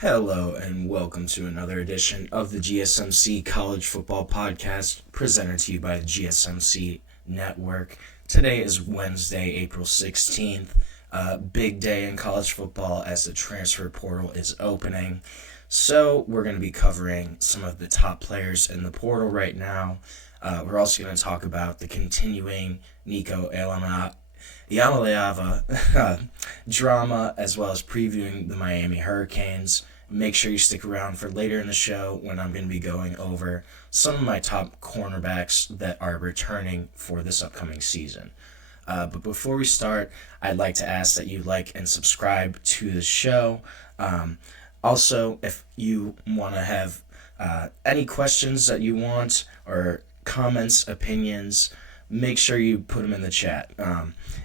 Hello and welcome to another edition of the GSMC College Football Podcast presented to you by the GSMC Network. Today is Wednesday, April 16th. Big day in college football as the transfer portal is opening. So we're going to be covering some of the top players in the portal right now. We're also going to talk about the continuing Nico Iamaleava drama, as well as previewing the Miami Hurricanes. Make sure you stick around for later in the show when I'm going to be going over some of my top cornerbacks that are returning for this upcoming season. But before we start, I'd like to ask that you like and subscribe to the show. Also, if you want to have any questions that you want or comments, opinions, make sure you put them in the chat.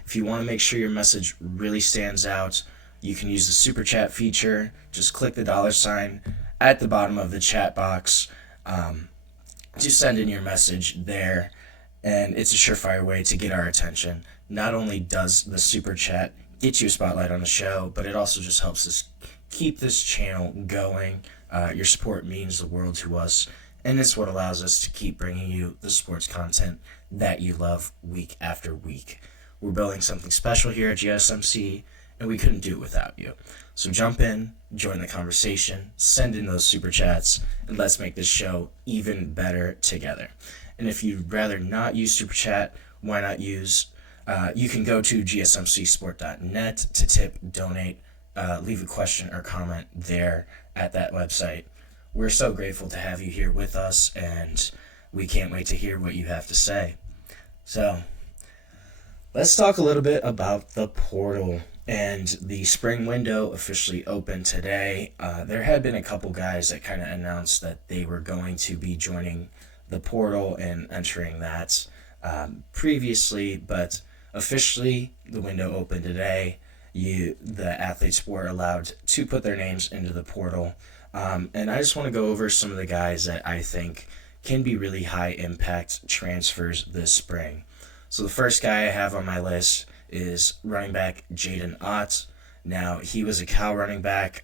If you want to make sure your message really stands out, you can use the super chat feature. Just click the $ at the bottom of the chat box to send in your message there, and it's a surefire way to get our attention. Not only does the super chat get you a spotlight on the show, but it also just helps us keep this channel going. Your support means the world to us, and it's what allows us to keep bringing you the sports content that you love week after week. We're building something special here at GSMC, and we couldn't do it without you. So jump in, join the conversation, send in those super chats, and let's make this show even better together. And if you'd rather not use super chat, why not use, you can go to gsmcsport.net to tip, donate, leave a question or comment there at that website. We're so grateful to have you here with us, and we can't wait to hear what you have to say. So, let's talk a little bit about the portal. And the spring window officially opened today. There had been a couple guys that kind of announced that they were going to be joining the portal and entering that previously, but officially the window opened today. The athletes were allowed to put their names into the portal. And I just want to go over some of the guys that I think can be really high impact transfers this spring. So the first guy I have on my list is running back Jaydn Ott. Now, he was a Cal running back,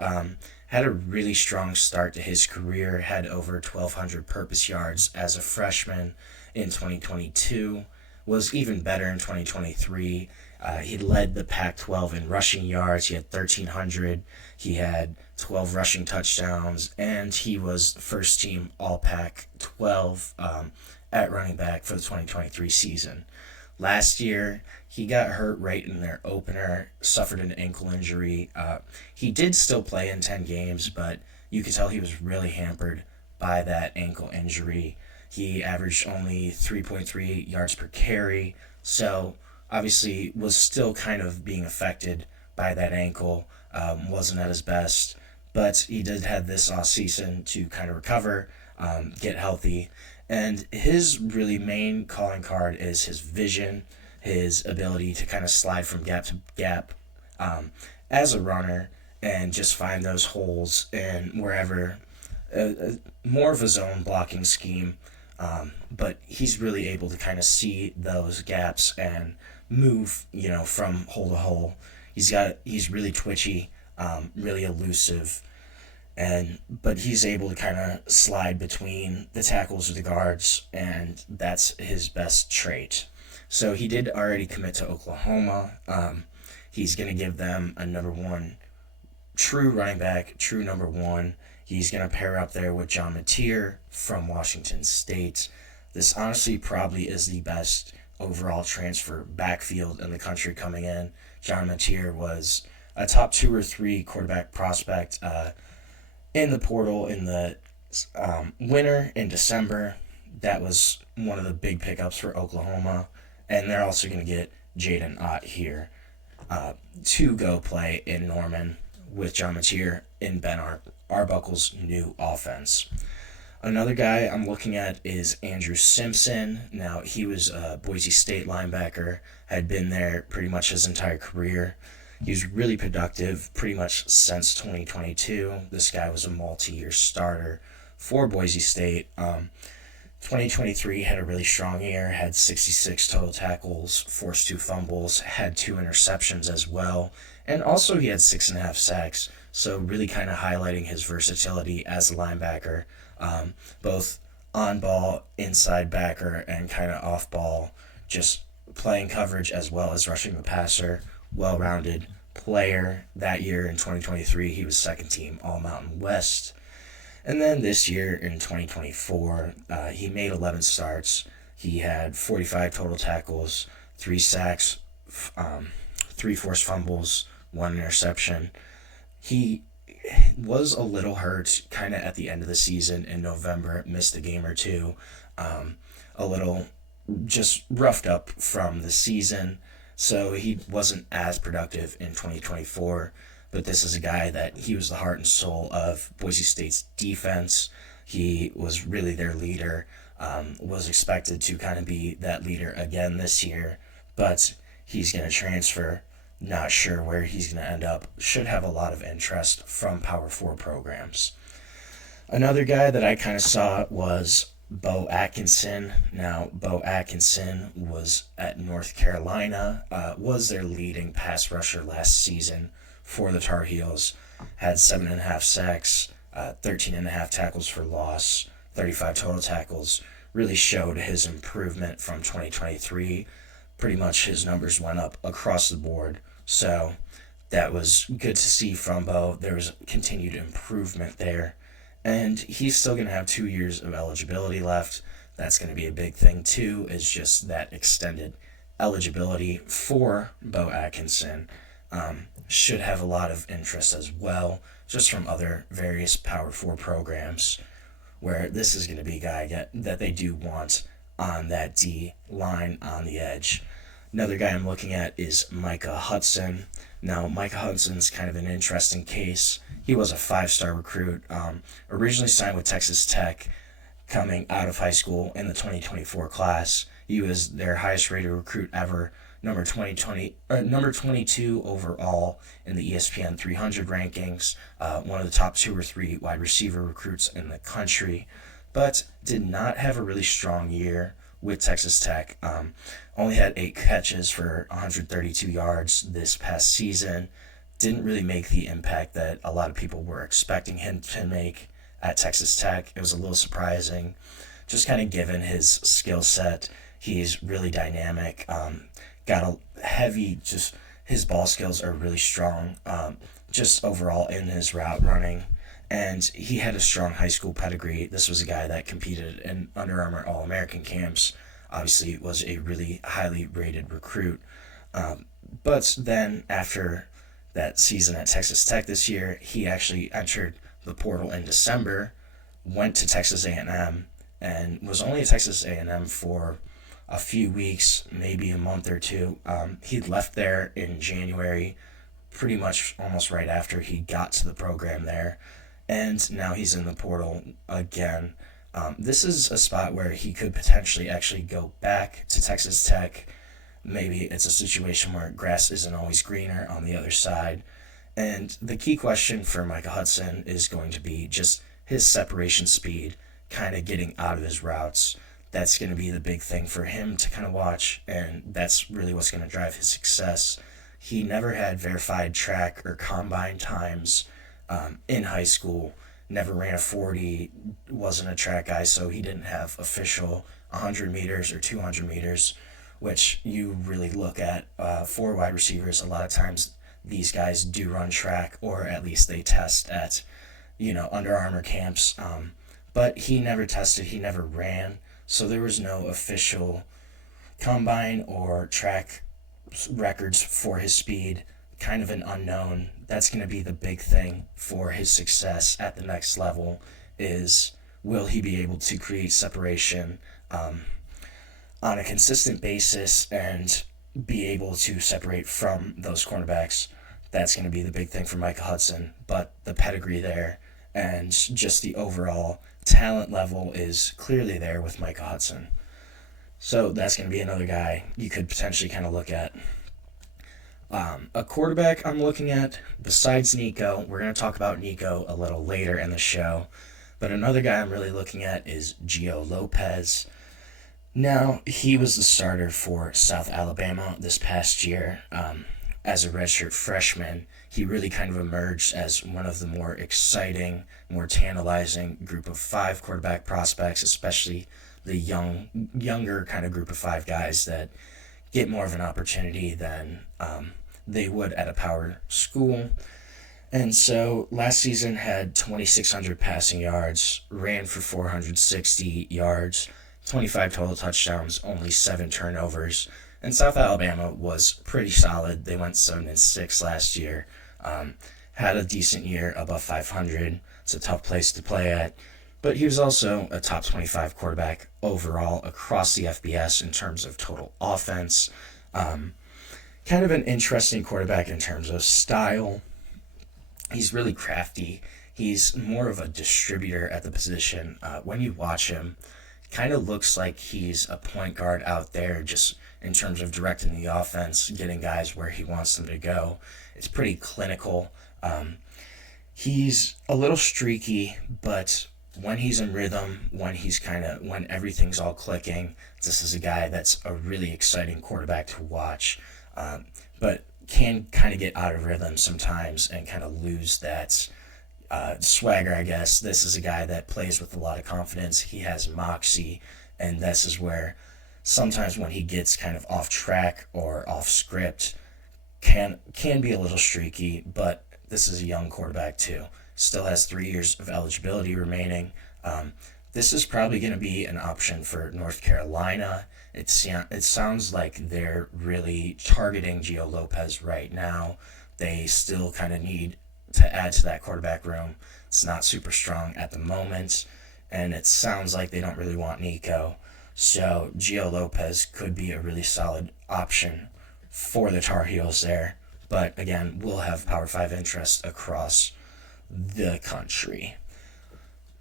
had a really strong start to his career, had over 1,200 purpose yards as a freshman in 2022, was even better in 2023. He led the Pac-12 in rushing yards. He had 1,300. He had 12 rushing touchdowns, and he was first-team All-Pac-12 at running back for the 2023 season. Last year, he got hurt right in their opener, suffered an ankle injury. He did still play in 10 games, but you could tell he was really hampered by that ankle injury. He averaged only 3.3 yards per carry, so obviously was still kind of being affected by that ankle, wasn't at his best, but he did have this offseason to kind of recover, get healthy. And his really main calling card is his vision, his ability to kind of slide from gap to gap as a runner and just find those holes in wherever, more of a zone blocking scheme. But he's really able to kind of see those gaps and move, from hole to hole. He's really twitchy, really elusive. But he's able to kind of slide between the tackles or the guards, and that's his best trait. So he did already commit to Oklahoma. He's going to give them a number one true running back, true number one. He's going to pair up there with John Mateer from Washington State. This honestly probably is the best overall transfer backfield in the country coming in. John Mateer was a top 2 or 3 quarterback prospect in the portal in the winter in December. That was one of the big pickups for Oklahoma. And they're also going to get Jaydn Ott here to go play in Norman with John Mateer in Ben Arbuckle's new offense. Another guy I'm looking at is Andrew Simpson. Now, he was a Boise State linebacker, had been there pretty much his entire career. He was really productive pretty much since 2022. This guy was a multi-year starter for Boise State. 2023 had a really strong year, had 66 total tackles, forced 2 fumbles, had 2 interceptions as well, and also he had 6.5 sacks, so really kind of highlighting his versatility as a linebacker, both on ball, inside backer, and kind of off ball, just playing coverage as well as rushing the passer, well-rounded player. That year in 2023, he was second team All-Mountain West. And then this year in 2024, he made 11 starts. He had 45 total tackles, 3 sacks, 3 forced fumbles, 1 interception. He was a little hurt kind of at the end of the season in November, missed a game or two, a little just roughed up from the season, so he wasn't as productive in 2024. But this is a guy that he was the heart and soul of Boise State's defense. He was really their leader, was expected to kind of be that leader again this year, but he's going to transfer. Not sure where he's going to end up. Should have a lot of interest from Power 4 programs. Another guy that I kind of saw was Beau Atkinson. Now, Beau Atkinson was at North Carolina, was their leading pass rusher last season for the Tar Heels, had 7.5 sacks, 13.5 tackles for loss, 35 total tackles, really showed his improvement from 2023. Pretty much his numbers went up across the board, so that was good to see from Beau. There was continued improvement there, and he's still going to have 2 years of eligibility left. That's going to be a big thing too, is just that extended eligibility for Beau Atkinson. Should have a lot of interest as well, just from other various Power 4 programs, where this is going to be a guy that they do want on that D line on the edge. Another guy I'm looking at is Micah Hudson. Now, Micah Hudson's kind of an interesting case. He was a 5-star recruit, originally signed with Texas Tech, coming out of high school in the 2024 class. He was their highest rated recruit ever, number 22 overall in the ESPN 300 rankings, one of the top 2 or 3 wide receiver recruits in the country, but did not have a really strong year with Texas Tech. Only had 8 catches for 132 yards this past season. Didn't really make the impact that a lot of people were expecting him to make at Texas Tech. It was a little surprising, just kind of given his skill set. He's really dynamic, got a heavy, just his ball skills are really strong, just overall in his route running. And he had a strong high school pedigree. This was a guy that competed in Under Armour All-American camps. Obviously, was a really highly rated recruit. But then after that season at Texas Tech this year, he actually entered the portal in December, went to Texas A&M, and was only at Texas A&M for a few weeks, maybe a month or two. He'd left there in January, pretty much almost right after he got to the program there, and now he's in the portal again. This is a spot where he could potentially actually go back to Texas Tech. Maybe it's a situation where grass isn't always greener on the other side. And the key question for Micah Hudson is going to be just his separation speed, kind of getting out of his routes. That's going to be the big thing for him to kind of watch, and that's really what's going to drive his success. He never had verified track or combine times in high school, never ran a 40, wasn't a track guy, so he didn't have official 100 meters or 200 meters, which you really look at for wide receivers. A lot of times these guys do run track, or at least they test at, Under Armour camps. But he never tested, he never ran, so there was no official combine or track records for his speed. Kind of an unknown. That's going to be the big thing for his success at the next level, is will he be able to create separation on a consistent basis and be able to separate from those cornerbacks. That's going to be the big thing for Micah Hudson. But the pedigree there and just the overall talent level is clearly there with Micah Hudson. So that's going to be another guy you could potentially kind of look at. A quarterback I'm looking at, besides Nico, we're going to talk about Nico a little later in the show, But another guy I'm really looking at is Gio Lopez. Now, he was the starter for South Alabama this past year. As a redshirt freshman, he really kind of emerged as one of the more exciting, more tantalizing group of 5 quarterback prospects, especially the younger kind of group of 5 guys that get more of an opportunity than they would at a power school. And so last season had 2,600 passing yards, ran for 460 yards, 25 total touchdowns, only 7 turnovers. And South Alabama was pretty solid. They went 7-6 last year. Had a decent year, above 500. It's a tough place to play at. But he was also a top 25 quarterback overall across the FBS in terms of total offense. Kind of an interesting quarterback in terms of style. He's really crafty. He's more of a distributor at the position. When you watch him, kind of looks like he's a point guard out there just in terms of directing the offense, getting guys where he wants them to go. It's pretty clinical. He's a little streaky, but when he's in rhythm, when everything's all clicking, this is a guy that's a really exciting quarterback to watch, but can kind of get out of rhythm sometimes and kind of lose that swagger, I guess. This is a guy that plays with a lot of confidence. He has moxie, and this is where sometimes when he gets kind of off track or off script, can be a little streaky, but this is a young quarterback too. Still has 3 years of eligibility remaining. This is probably going to be an option for North Carolina. It sounds like they're really targeting Gio Lopez right now. They still kind of need to add to that quarterback room. It's not super strong at the moment, and it sounds like they don't really want Nico. So Gio Lopez could be a really solid option for the Tar Heels there. But again, we'll have Power 5 interest across the country.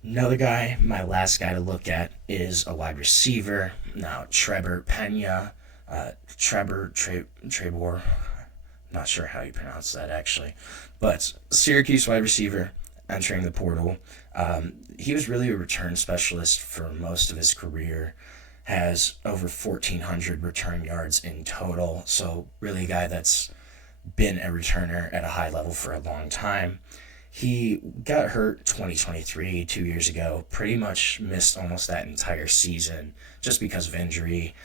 Another guy, my last guy to look at, is a wide receiver. Now, Trebor Pena, Trebor, not sure how you pronounce that actually, but Syracuse wide receiver entering the portal. He was really a return specialist for most of his career, has over 1,400 return yards in total, so really a guy that's been a returner at a high level for a long time. He got hurt 2023, 2 years ago, pretty much missed almost that entire season just because of injury,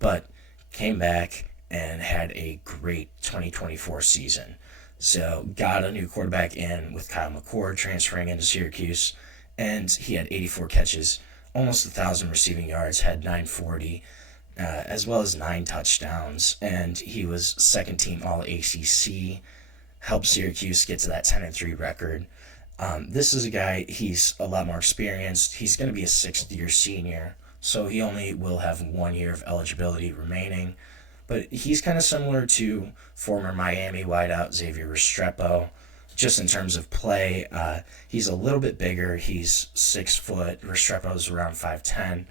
but came back and had a great 2024 season. So got a new quarterback in with Kyle McCord transferring into Syracuse, and he had 84 catches, almost 1,000 receiving yards, had 940, as well as 9 touchdowns, and he was second team All-ACC, helped Syracuse get to that 10-3 record. This is a guy, he's a lot more experienced. He's going to be a 6th-year senior, so he only will have 1 year of eligibility remaining. But he's kind of similar to former Miami wideout Xavier Restrepo, just in terms of play. He's a little bit bigger. He's 6 foot. Restrepo's around 5'10",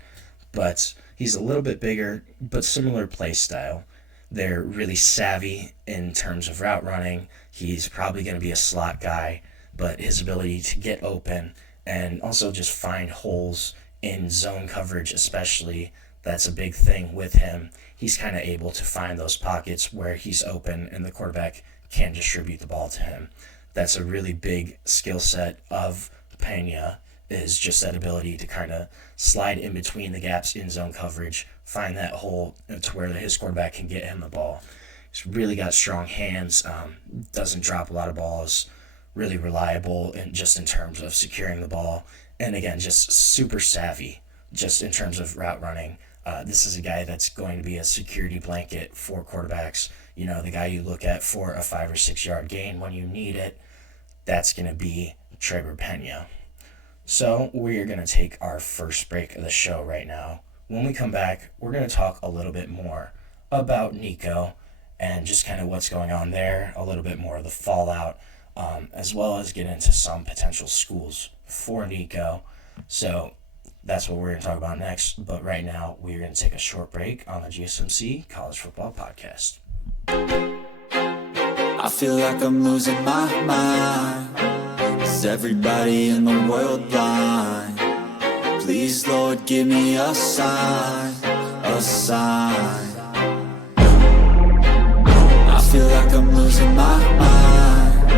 but he's a little bit bigger, but similar play style. They're really savvy in terms of route running. He's probably going to be a slot guy, but his ability to get open and also just find holes in zone coverage especially, that's a big thing with him. He's kind of able to find those pockets where he's open and the quarterback can distribute the ball to him. That's a really big skill set of Pena, is just that ability to kind of slide in between the gaps in zone coverage, find that hole to where his quarterback can get him the ball. He's really got strong hands, doesn't drop a lot of balls, really reliable in terms of securing the ball, and again, just super savvy just in terms of route running. This is a guy that's going to be a security blanket for quarterbacks. You know, the guy you look at for a 5 or 6 yard gain when you need it, that's going to be Trebor Pena. So we're going to take our first break of the show right now. When we come back, we're going to talk a little bit more about Nico and just kind of what's going on there, a little bit more of the fallout, as well as get into some potential schools for Nico. So that's what we're going to talk about next. But right now, we're going to take a short break on the GSMC College Football Podcast. I feel like I'm losing my mind. Is everybody in the world blind? Please, Lord, give me a sign, a sign. I feel like I'm losing my mind.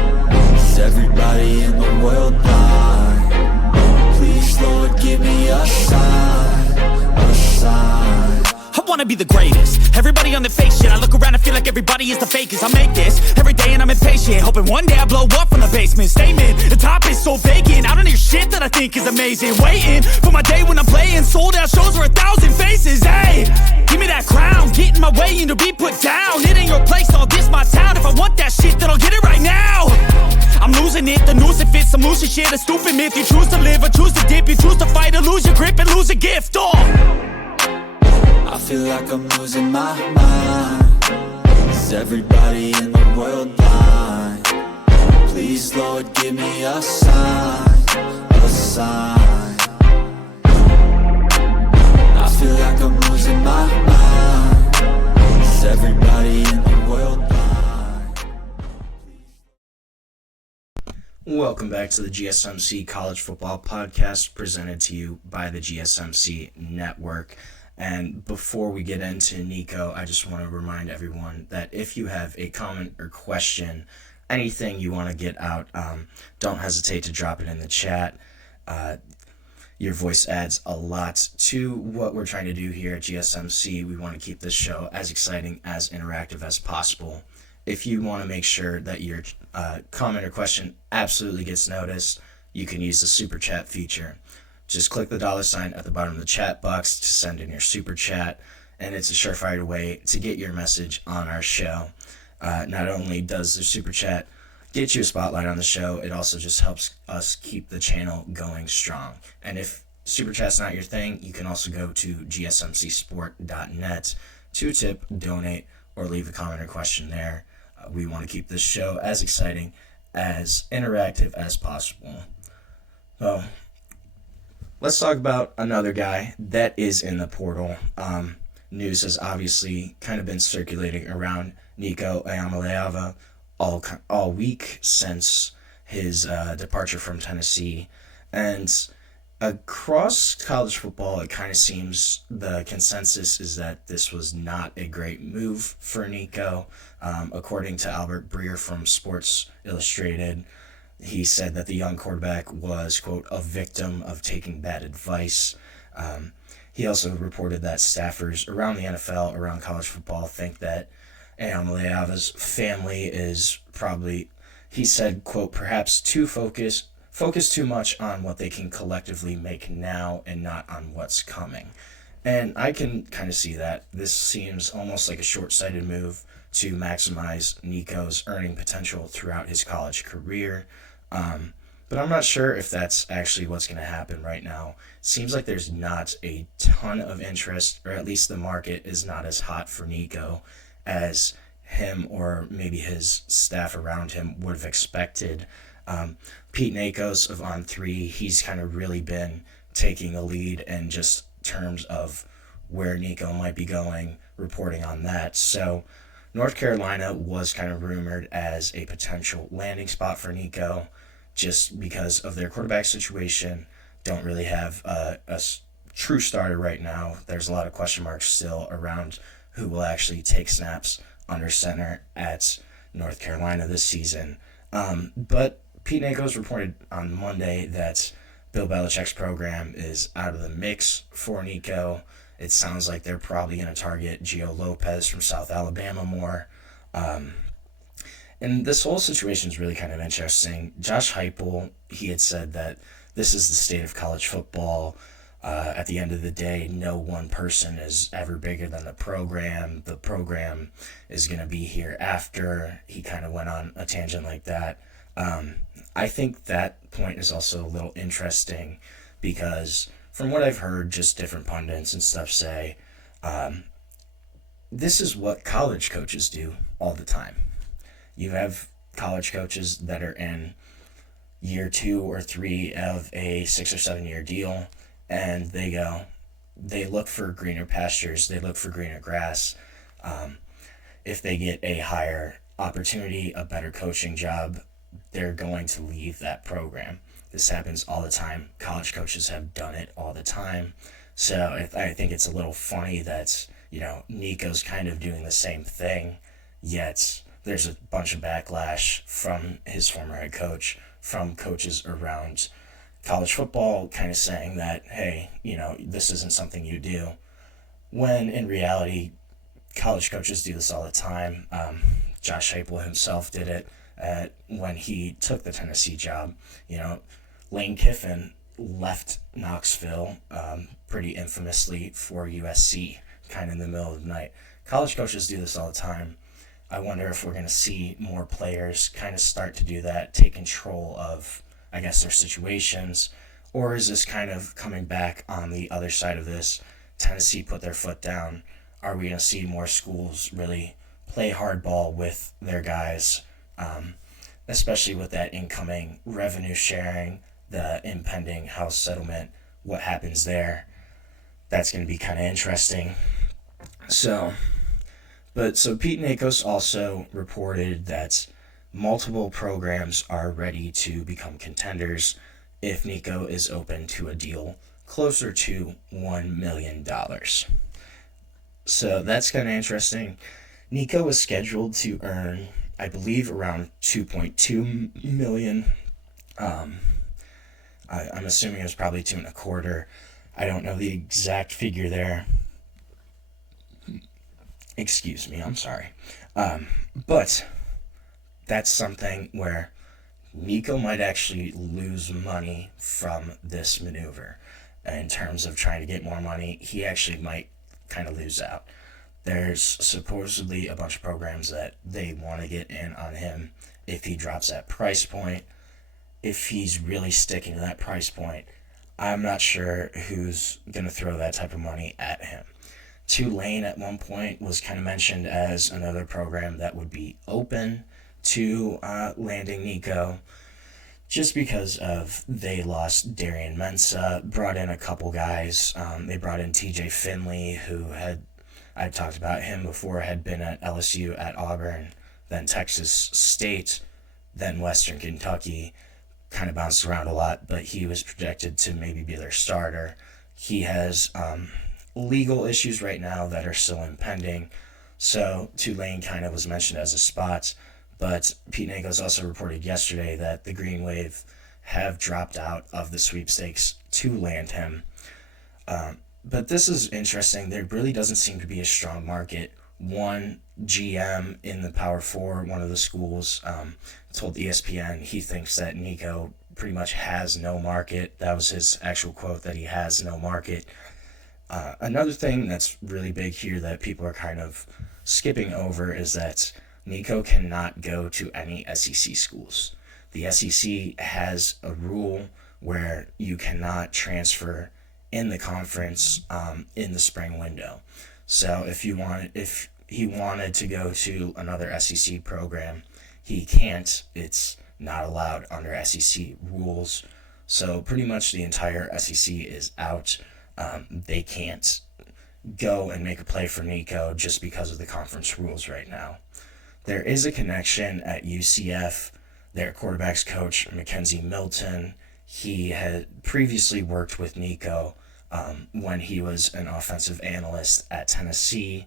Is everybody in the world blind? Please, Lord, give me a sign, a sign. I wanna be the greatest. Everybody on the fake shit. I look around and feel like everybody is the fakest. I make this every day and I'm impatient, hoping one day I blow up from the basement. Statement, the top is so vacant. I don't hear shit that I think is amazing. Waiting for my day when I'm playing sold out shows for 1,000 faces. Hey, give me that crown, get in my way and to be put down. It ain't your place, all this my town. If I want that shit, then I'll get it right now. I'm losing it, the noose it fits, some losing shit, a stupid myth. You choose to live or choose to dip, you choose to fight or lose your grip and lose a gift. I feel like I'm losing my mind. Is everybody in the world blind? Please, Lord, give me a sign, a sign. I feel like I'm losing my mind. Is everybody in the world blind? Welcome back to the GSMC College Football Podcast, presented to you by the GSMC Network. And before we get into Nico, I just want to remind everyone that if you have a comment or question, anything you want to get out, don't hesitate to drop it in the chat. Your voice adds a lot to what we're trying to do here at GSMC. We want to keep this show as exciting, as interactive as possible. If you want to make sure that your comment or question absolutely gets noticed, you can use the super chat feature. Just click the $ at the bottom of the chat box to send in your super chat, and it's a surefire way to get your message on our show. Not only does the super chat get you a spotlight on the show, it also just helps us keep the channel going strong. And if super chat's not your thing, you can also go to gsmcsport.net to tip, donate, or leave a comment or question there. We want to keep this show as exciting, as interactive as possible. So, let's talk about another guy that is in the portal. News has obviously kind of been circulating around Nico Iamaleava all week since his departure from Tennessee. And across college football, it kind of seems the consensus is that this was not a great move for Nico. According to Albert Breer from Sports Illustrated, he said that the young quarterback was, quote, a victim of taking bad advice. He also reported that staffers around the NFL, around college football, think that Iamaleava's family is probably, he said, quote, perhaps too focused too much on what they can collectively make now and not on what's coming. And I can kind of see that. This seems almost like a short-sighted move to maximize Nico's earning potential throughout his college career. But I'm not sure if that's actually what's going to happen right now. Seems like there's not a ton of interest, or at least the market is not as hot for Nico as him or maybe his staff around him would have expected. Pete Nakos of On3, he's kind of really been taking the lead in just terms of where Nico might be going, reporting on that. So North Carolina was kind of rumored as a potential landing spot for Nico, just because of their quarterback situation. Don't really have a true starter right now. There's a lot of question marks still around who will actually take snaps under center at North Carolina this season. But Pete Nakos reported on Monday that Bill Belichick's program is out of the mix for Nico. It sounds like they're probably going to target Gio Lopez from South Alabama more. And this whole situation is really kind of interesting. Josh Heupel, he had said that this is the state of college football. At the end of the day, no one person is ever bigger than the program. The program is going to be here after. He kind of went on a tangent like that. I think that point is also a little interesting because from what I've heard, just different pundits and stuff say, this is what college coaches do all the time. You have college coaches that are in year 2 or 3 of a 6 or 7 year deal, and they look for greener pastures, they look for greener grass. If they get a higher opportunity, a better coaching job, they're going to leave that program. This happens all the time. College coaches have done it all the time. So I think it's a little funny that, Nico's kind of doing the same thing, yet there's a bunch of backlash from his former head coach, from coaches around college football, kind of saying that, hey, this isn't something you do. When in reality, college coaches do this all the time. Josh Heupel himself did it when he took the Tennessee job. Lane Kiffin left Knoxville pretty infamously for USC, kind of in the middle of the night. College coaches do this all the time. I wonder if we're going to see more players kind of start to do that, take control of, I guess, their situations, or is this kind of coming back on the other side of this? Tennessee put their foot down. Are we going to see more schools really play hardball with their guys, especially with that incoming revenue sharing, the impending house settlement, what happens there? That's going to be kind of interesting. So Pete Nakos also reported that multiple programs are ready to become contenders if Nico is open to a deal closer to $1 million. So that's kind of interesting. Nico is scheduled to earn, I believe, around $2.2 million. I'm assuming it was probably $2.25. I don't know the exact figure there. Excuse me, I'm sorry. But that's something where Nico might actually lose money from this maneuver. In terms of trying to get more money, he actually might kind of lose out. There's supposedly a bunch of programs that they want to get in on him if he drops that price point. If he's really sticking to that price point, I'm not sure who's going to throw that type of money at him. Tulane at one point was kind of mentioned as another program that would be open to landing Nico, just because of they lost Darian Mensah, brought in a couple guys. They brought in TJ Finley, who I've talked about him before, had been at LSU, at Auburn, then Texas State, then Western Kentucky, kind of bounced around a lot, but he was projected to maybe be their starter. He has legal issues right now that are still impending, so Tulane kind of was mentioned as a spot, but Pete Nakos also reported yesterday that the Green Wave have dropped out of the sweepstakes to land him. But this is interesting. There really doesn't seem to be a strong market. One GM in the Power 4, one of the schools, told ESPN he thinks that Nico pretty much has no market. That was his actual quote, that he has no market. Another thing that's really big here that people are kind of skipping over is that Nico cannot go to any SEC schools. The SEC has a rule where you cannot transfer in the conference in the spring window. So if he wanted to go to another SEC program, he can't. It's not allowed under SEC rules. So pretty much the entire SEC is out. They can't go and make a play for Nico just because of the conference rules right now. There is a connection at UCF. Their quarterback's coach, Mackenzie Milton, he had previously worked with Nico when he was an offensive analyst at Tennessee,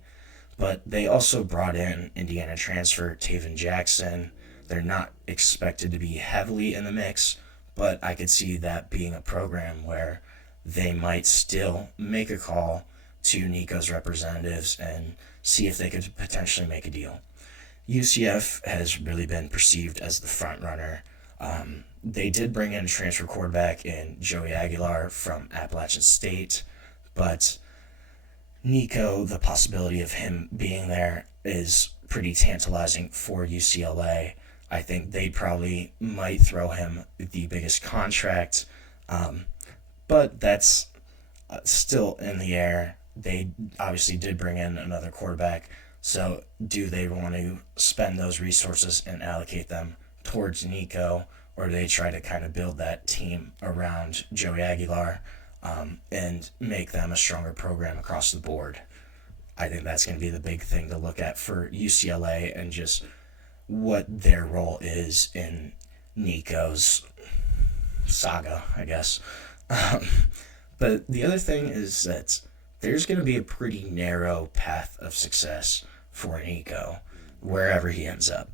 but they also brought in Indiana transfer Taven Jackson. They're not expected to be heavily in the mix, but I could see that being a program where they might still make a call to Nico's representatives and see if they could potentially make a deal. UCF has really been perceived as the front runner. They did bring in a transfer quarterback in Joey Aguilar from Appalachian State, but Nico, the possibility of him being there is pretty tantalizing for UCLA. I think they probably might throw him the biggest contract, but that's still in the air. They obviously did bring in another quarterback, so do they want to spend those resources and allocate them towards Nico, or do they try to kind of build that team around Joey Aguilar and make them a stronger program across the board? I think that's going to be the big thing to look at for UCLA and just what their role is in Nico's saga, I guess. But the other thing is that there's going to be a pretty narrow path of success for Nico wherever he ends up.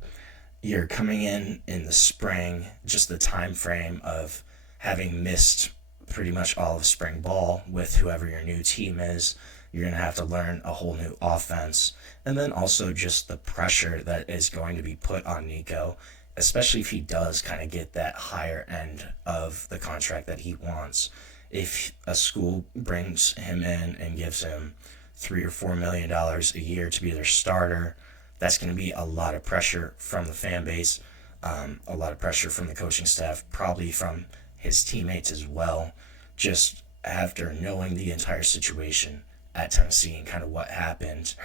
You're coming in the spring, just the time frame of having missed pretty much all of spring ball with whoever your new team is. You're going to have to learn a whole new offense. And then also just the pressure that is going to be put on Nico, especially if he does kind of get that higher end of the contract that he wants. If a school brings him in and gives him $3 or $4 million a year to be their starter, that's going to be a lot of pressure from the fan base, a lot of pressure from the coaching staff, probably from his teammates as well, just after knowing the entire situation at Tennessee and kind of what happened.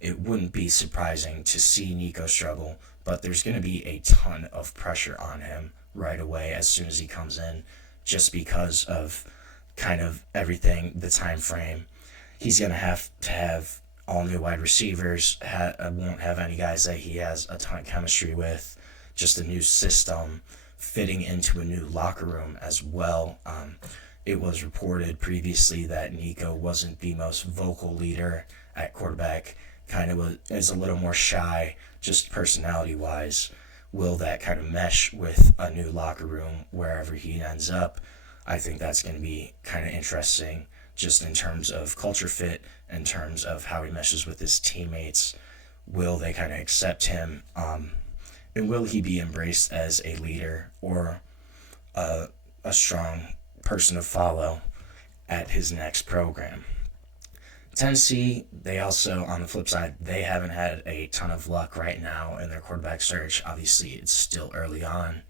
It wouldn't be surprising to see Nico struggle, but there's going to be a ton of pressure on him right away as soon as he comes in, just because of kind of everything, the time frame. He's going to have all new wide receivers, won't have any guys that he has a ton of chemistry with, just a new system, fitting into a new locker room as well. It was reported previously that Nico wasn't the most vocal leader at quarterback, is a little more shy, just personality-wise. Will that kind of mesh with a new locker room wherever he ends up? I think that's going to be kind of interesting, just in terms of culture fit, in terms of how he meshes with his teammates. Will they kind of accept him? And will he be embraced as a leader or a strong person to follow at his next program? Tennessee, they also, on the flip side, they haven't had a ton of luck right now in their quarterback search. Obviously, it's still early on.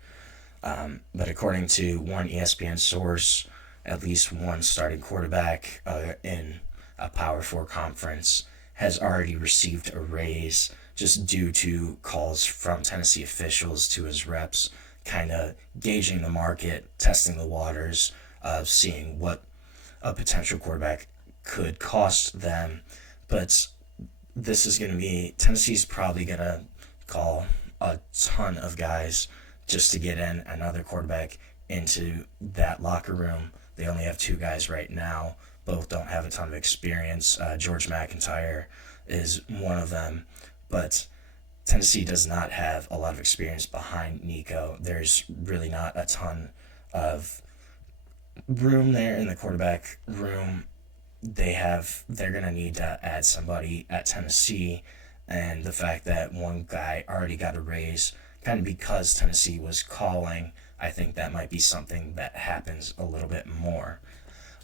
But according to one ESPN source, at least one starting quarterback in a Power 4 conference has already received a raise just due to calls from Tennessee officials to his reps, kind of gauging the market, testing the waters of seeing what a potential quarterback could cost them. But this is going to be, Tennessee's probably going to call a ton of guys just to get in another quarterback into that locker room. They only have 2 guys right now. Both don't have a ton of experience. George McIntyre is one of them. But Tennessee does not have a lot of experience behind Nico. There's really not a ton of room there in the quarterback room. They're going to need to add somebody at Tennessee. And the fact that one guy already got a raise, kind of because Tennessee was calling, I think that might be something that happens a little bit more.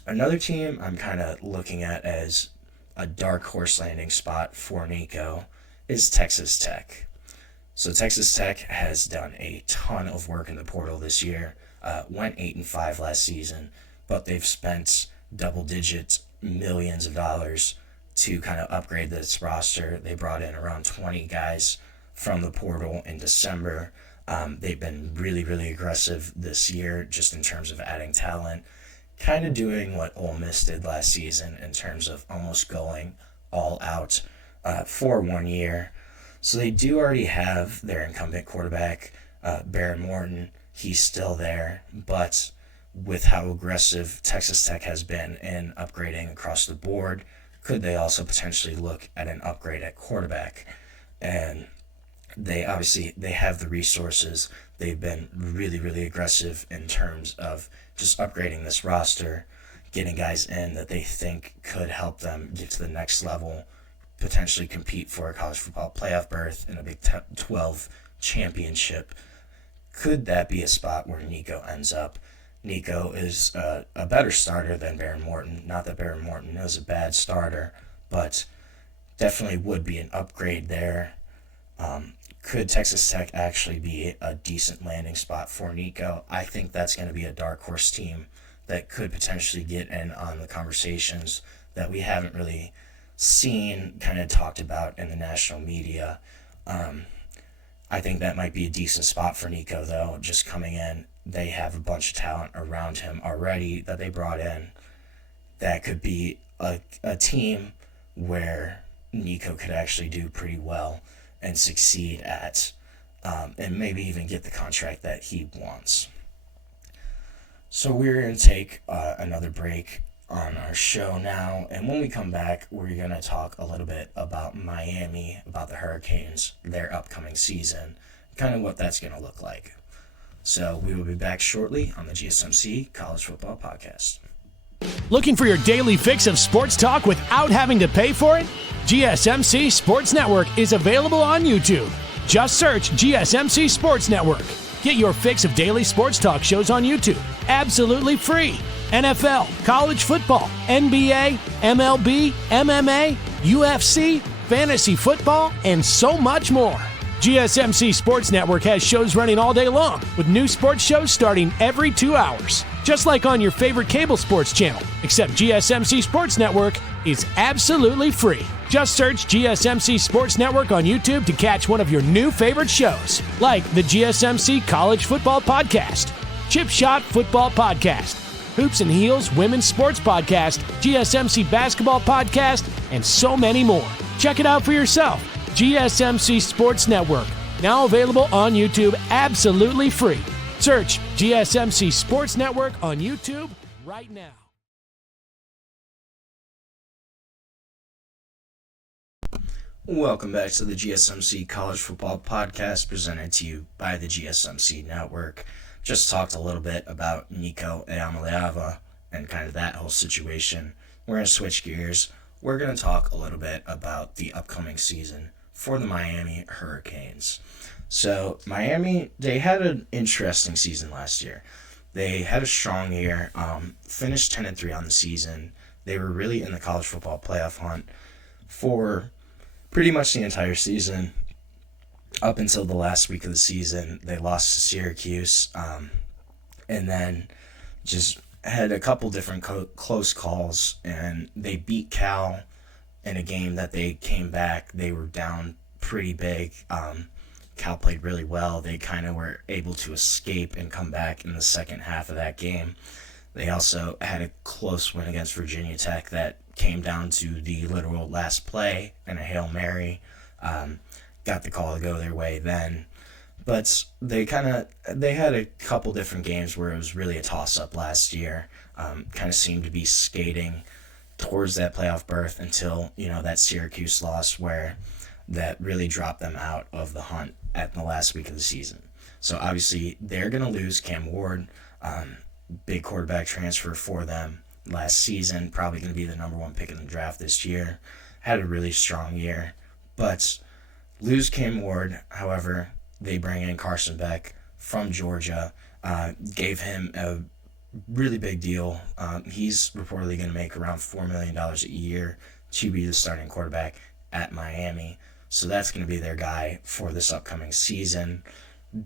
Another team I'm kind of looking at as a dark horse landing spot for Nico is Texas Tech. So Texas Tech has done a ton of work in the portal this year. Went 8-5 last season, but they've spent double-digit millions of dollars to kind of upgrade this roster. They brought in around 20 guys from the portal in December. They've been really, really aggressive this year just in terms of adding talent, kind of doing what Ole Miss did last season in terms of almost going all out for 1 year. So they do already have their incumbent quarterback, Baron Morton. He's still there, but with how aggressive Texas Tech has been in upgrading across the board, could they also potentially look at an upgrade at quarterback? And they have the resources. They've been really, really aggressive in terms of just upgrading this roster, getting guys in that they think could help them get to the next level, potentially compete for a college football playoff berth in a Big 12 championship. Could that be a spot where Nico ends up? Nico is a better starter than Baron Morton. Not that Baron Morton is a bad starter, but definitely would be an upgrade there. Could Texas Tech actually be a decent landing spot for Nico? I think that's going to be a dark horse team that could potentially get in on the conversations that we haven't really seen kind of talked about in the national media. I think that might be a decent spot for Nico, though, just coming in. They have a bunch of talent around him already that they brought in. That could be a team where Nico could actually do pretty well and succeed at. and maybe even get the contract that he wants. So we're going to take another break on our show now, and when we come back, we're going to talk a little bit about Miami, about the Hurricanes, their upcoming season, kind of what that's going to look like. So we will be back shortly on the GSMC College Football Podcast. Looking for your daily fix of sports talk without having to pay for it? GSMC Sports Network is available on YouTube. Just search GSMC Sports Network. Get your fix of daily sports talk shows on YouTube, absolutely free. NFL, college football, NBA, MLB, MMA, UFC, fantasy football, and so much more. GSMC Sports Network has shows running all day long, with new sports shows starting every 2 hours. Just like on your favorite cable sports channel, except GSMC Sports Network is absolutely free. Just search GSMC Sports Network on YouTube to catch one of your new favorite shows, like the GSMC College Football Podcast, Chip Shot Football Podcast, Hoops and Heels Women's Sports Podcast, GSMC Basketball Podcast, and so many more. Check it out for yourself. GSMC Sports Network, now available on YouTube absolutely free. Search GSMC Sports Network on YouTube right now. Welcome back to the GSMC College Football Podcast, presented to you by the GSMC Network. Just talked a little bit about Nico Eamaleava and kind of that whole situation. We're going to switch gears. We're going to talk a little bit about the upcoming season for the Miami Hurricanes. So Miami, they had an interesting season last year. They had a strong year, finished 10-3 on the season. They were really in the college football playoff hunt for pretty much the entire season. Up until the last week of the season, they lost to Syracuse, and then just had a couple different close calls, and they beat Cal in a game that they came back. They were down pretty big. Cal played really well. They kind of were able to escape and come back in the second half of that game. They also had a close win against Virginia Tech that came down to the literal last play and a Hail Mary. Got the call to go their way then. But they had a couple different games where it was really a toss-up last year. Kind of seemed to be skating towards that playoff berth until, that Syracuse loss where that really dropped them out of the hunt at the last week of the season. So obviously they're going to lose Cam Ward, big quarterback transfer for them last season, probably going to be the number one pick in the draft this year. Had a really strong year, but lose Cam Ward. However, they bring in Carson Beck from Georgia, gave him a really big deal. He's reportedly going to make around $4 million a year to be the starting quarterback at Miami. So that's going to be their guy for this upcoming season.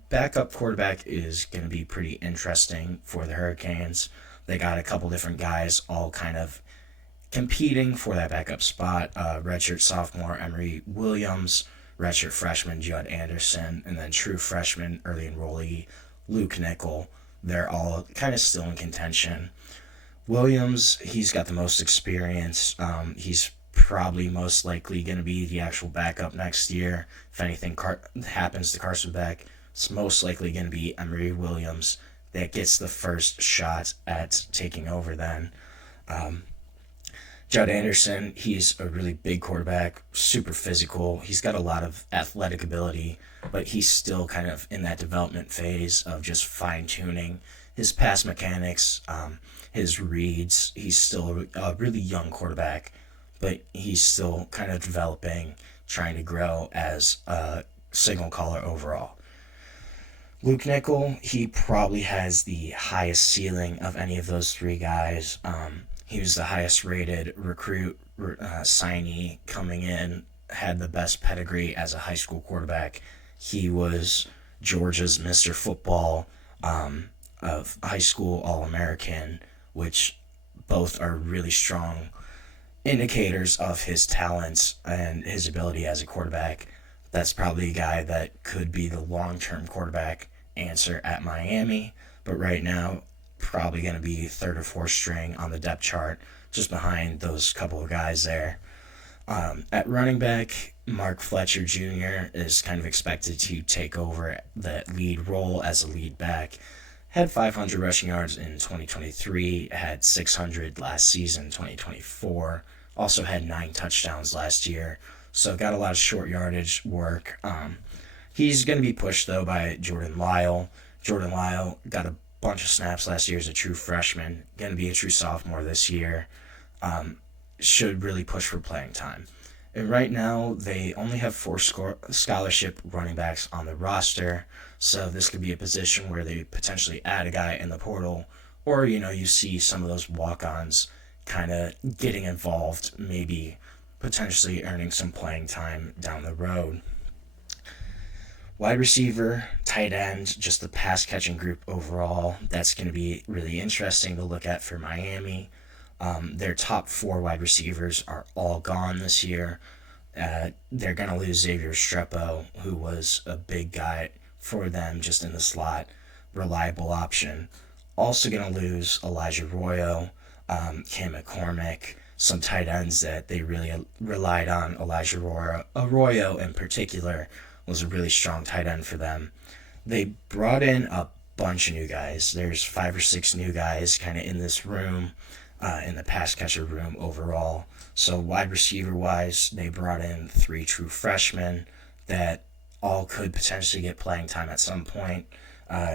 Backup quarterback is going to be pretty interesting for the Hurricanes. They got a couple different guys all kind of competing for that backup spot. Redshirt sophomore Emory Williams, redshirt freshman Judd Anderson, and then true freshman early enrollee Luke Nickel. They're all kind of still in contention. Williams, he's got the most experience. He's probably most likely going to be the actual backup next year. If anything happens to Carson Beck, it's most likely going to be Emory Williams that gets the first shot at taking over then. Judd Anderson, he's a really big quarterback, super physical. He's got a lot of athletic ability, but he's still kind of in that development phase of just fine-tuning his pass mechanics, his reads. He's still a really young quarterback, but he's still kind of developing, trying to grow as a signal caller overall. Luke Nickel, he probably has the highest ceiling of any of those three guys. He was the highest rated recruit signee coming in, had the best pedigree as a high school quarterback. He was Georgia's Mr. Football, of high school All-American, which both are really strong indicators of his talents and his ability as a quarterback. That's probably a guy that could be the long-term quarterback answer at Miami, but right now probably going to be third or fourth string on the depth chart, just behind those couple of guys there. At running back, Mark Fletcher Jr. is kind of expected to take over that lead role as a lead back. Had 500 rushing yards in 2023, had 600 last season, 2024. Also had 9 touchdowns last year, so got a lot of short yardage work. He's going to be pushed, though, by Jordan Lyle. Jordan Lyle got a bunch of snaps last year as a true freshman, going to be a true sophomore this year. Should really push for playing time. And right now, they only have 4 scholarship running backs on the roster, so this could be a position where they potentially add a guy in the portal, or, you see some of those walk-ons kind of getting involved, maybe potentially earning some playing time down the road. Wide receiver, tight end, just the pass-catching group overall, that's going to be really interesting to look at for Miami. Their top 4 wide receivers are all gone this year. They're going to lose Xavier Strepo, who was a big guy for them just in the slot, reliable option. Also going to lose Elijah Arroyo, Cam McCormick, some tight ends that they really relied on. Elijah Arroyo in particular was a really strong tight end for them. They brought in a bunch of new guys. There's 5 or 6 new guys kind of in this room. In the pass catcher room overall. So wide receiver wise, they brought in 3 true freshmen that all could potentially get playing time at some point.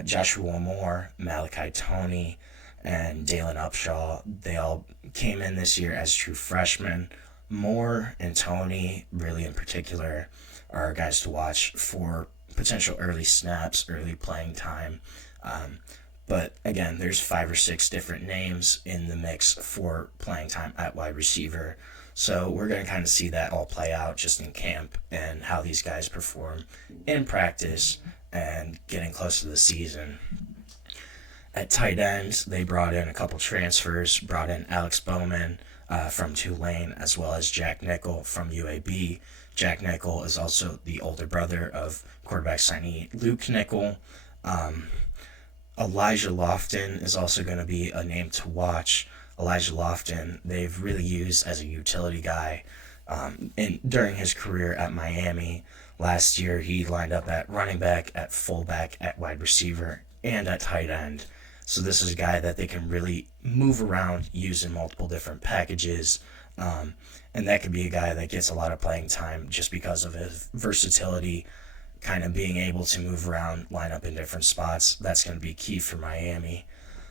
Joshua Moore, Malachi Toney, and Dalen Upshaw, they all came in this year as true freshmen. Moore and Toney, really in particular, are guys to watch for potential early snaps, early playing time. But again, there's 5 or 6 different names in the mix for playing time at wide receiver. So we're going to kind of see that all play out just in camp and how these guys perform in practice and getting close to the season. At tight end, they brought in a couple transfers, brought in Alex Bowman from Tulane, as well as Jack Nickel from UAB. Jack Nickel is also the older brother of quarterback signee Luke Nickel. Elijah Lofton is also going to be a name to watch. Elijah Lofton, they've really used as a utility guy during his career at Miami. Last year, he lined up at running back, at fullback, at wide receiver, and at tight end. So this is a guy that they can really move around using multiple different packages. And that could be a guy that gets a lot of playing time just because of his versatility, kind of being able to move around, line up in different spots. That's going to be key for Miami.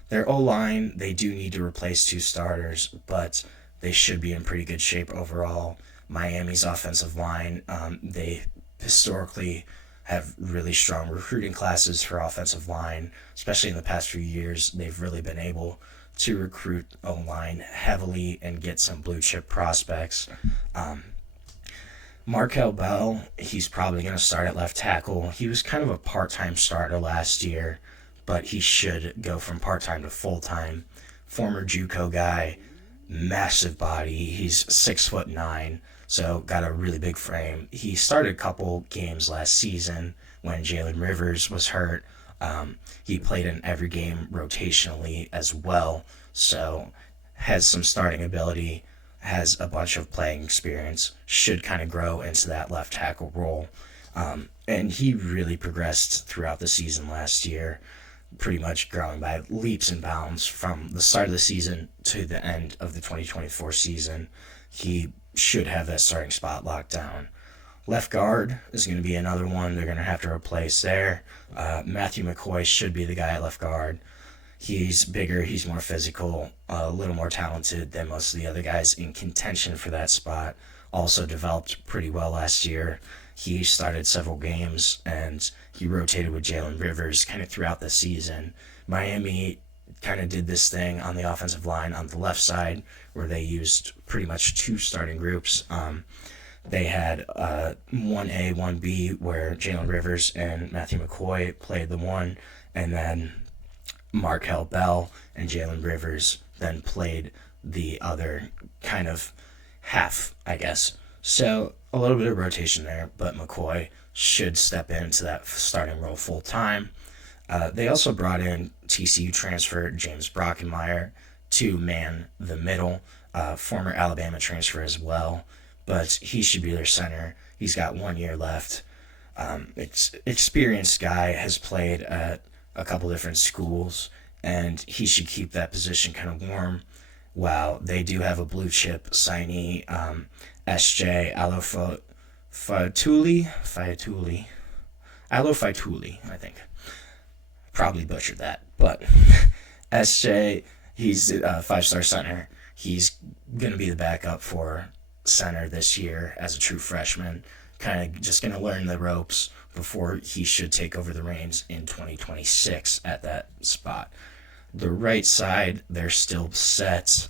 Their O-line, they do need to replace 2 starters, but they should be in pretty good shape overall. Miami's offensive line, they historically have really strong recruiting classes for offensive line, especially in the past few years. They've really been able to recruit O-line heavily and get some blue chip prospects. Markel Bell, he's probably going to start at left tackle. He was kind of a part-time starter last year, but he should go from part-time to full-time. Former JUCO guy, massive body. He's 6'9", so got a really big frame. He started a couple games last season when Jalen Rivers was hurt. He played in every game rotationally as well, so has some starting ability, has a bunch of playing experience, should kind of grow into that left tackle role. And he really progressed throughout the season last year, pretty much growing by leaps and bounds from the start of the season to the end of the 2024 season. He should have that starting spot locked down. Left guard is going to be another one they're going to have to replace there. Matthew McCoy should be the guy at left guard. He's bigger, he's more physical, a little more talented than most of the other guys in contention for that spot. Also developed pretty well last year. He started several games, and he rotated with Jalen Rivers kind of throughout the season. Miami kind of did this thing on the offensive line on the left side where they used pretty much 2 starting groups. They had 1A, 1B, where Jalen Rivers and Matthew McCoy played the 1, and then Markel Bell and Jalen Rivers then played the other kind of half, I guess. So a little bit of rotation there, but McCoy should step into that starting role full time. They also brought in TCU transfer James Brockenmeyer to man the middle, former Alabama transfer as well. but he should be their center. He's got 1 year left. Experienced guy, has played at a couple different schools, and he should keep that position kind of warm. Wow, they do have a blue chip signee, SJ Alofituli, I think. Probably butchered that, but SJ, he's a 5-star center. He's going to be the backup for center this year as a true freshman. Kind of just going to learn the ropes before he should take over the reins in 2026 at that spot. The right side, they're still set.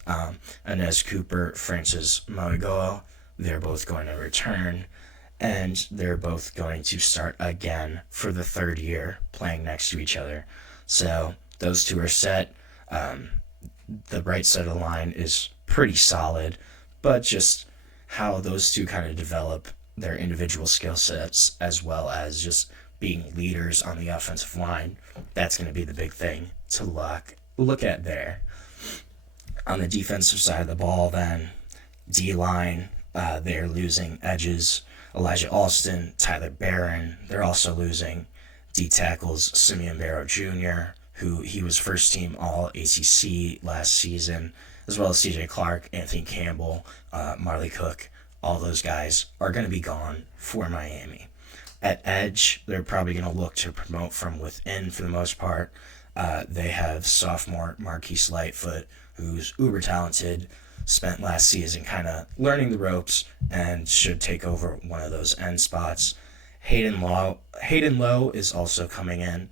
Inez Cooper, Francis Mauigoa, they're both going to return, and they're both going to start again for the third year playing next to each other. So those two are set. The right side of the line is pretty solid, but just how those two kind of develop their individual skill sets as well as just being leaders on the offensive line, that's going to be the big thing to look at there. On the defensive side of the ball, then, D-line, they're losing edges, Elijah Alston, Tyler Barron. They're also losing D-tackles, Simeon Barrow Jr., who he was first-team All-ACC last season, as well as C.J. Clark, Anthony Campbell, Marley Cook. All those guys are going to be gone for Miami. At edge, they're probably going to look to promote from within for the most part. They have sophomore Marquise Lightfoot, who's uber talented, spent last season kind of learning the ropes and should take over one of those end spots. Hayden Lowe is also coming in.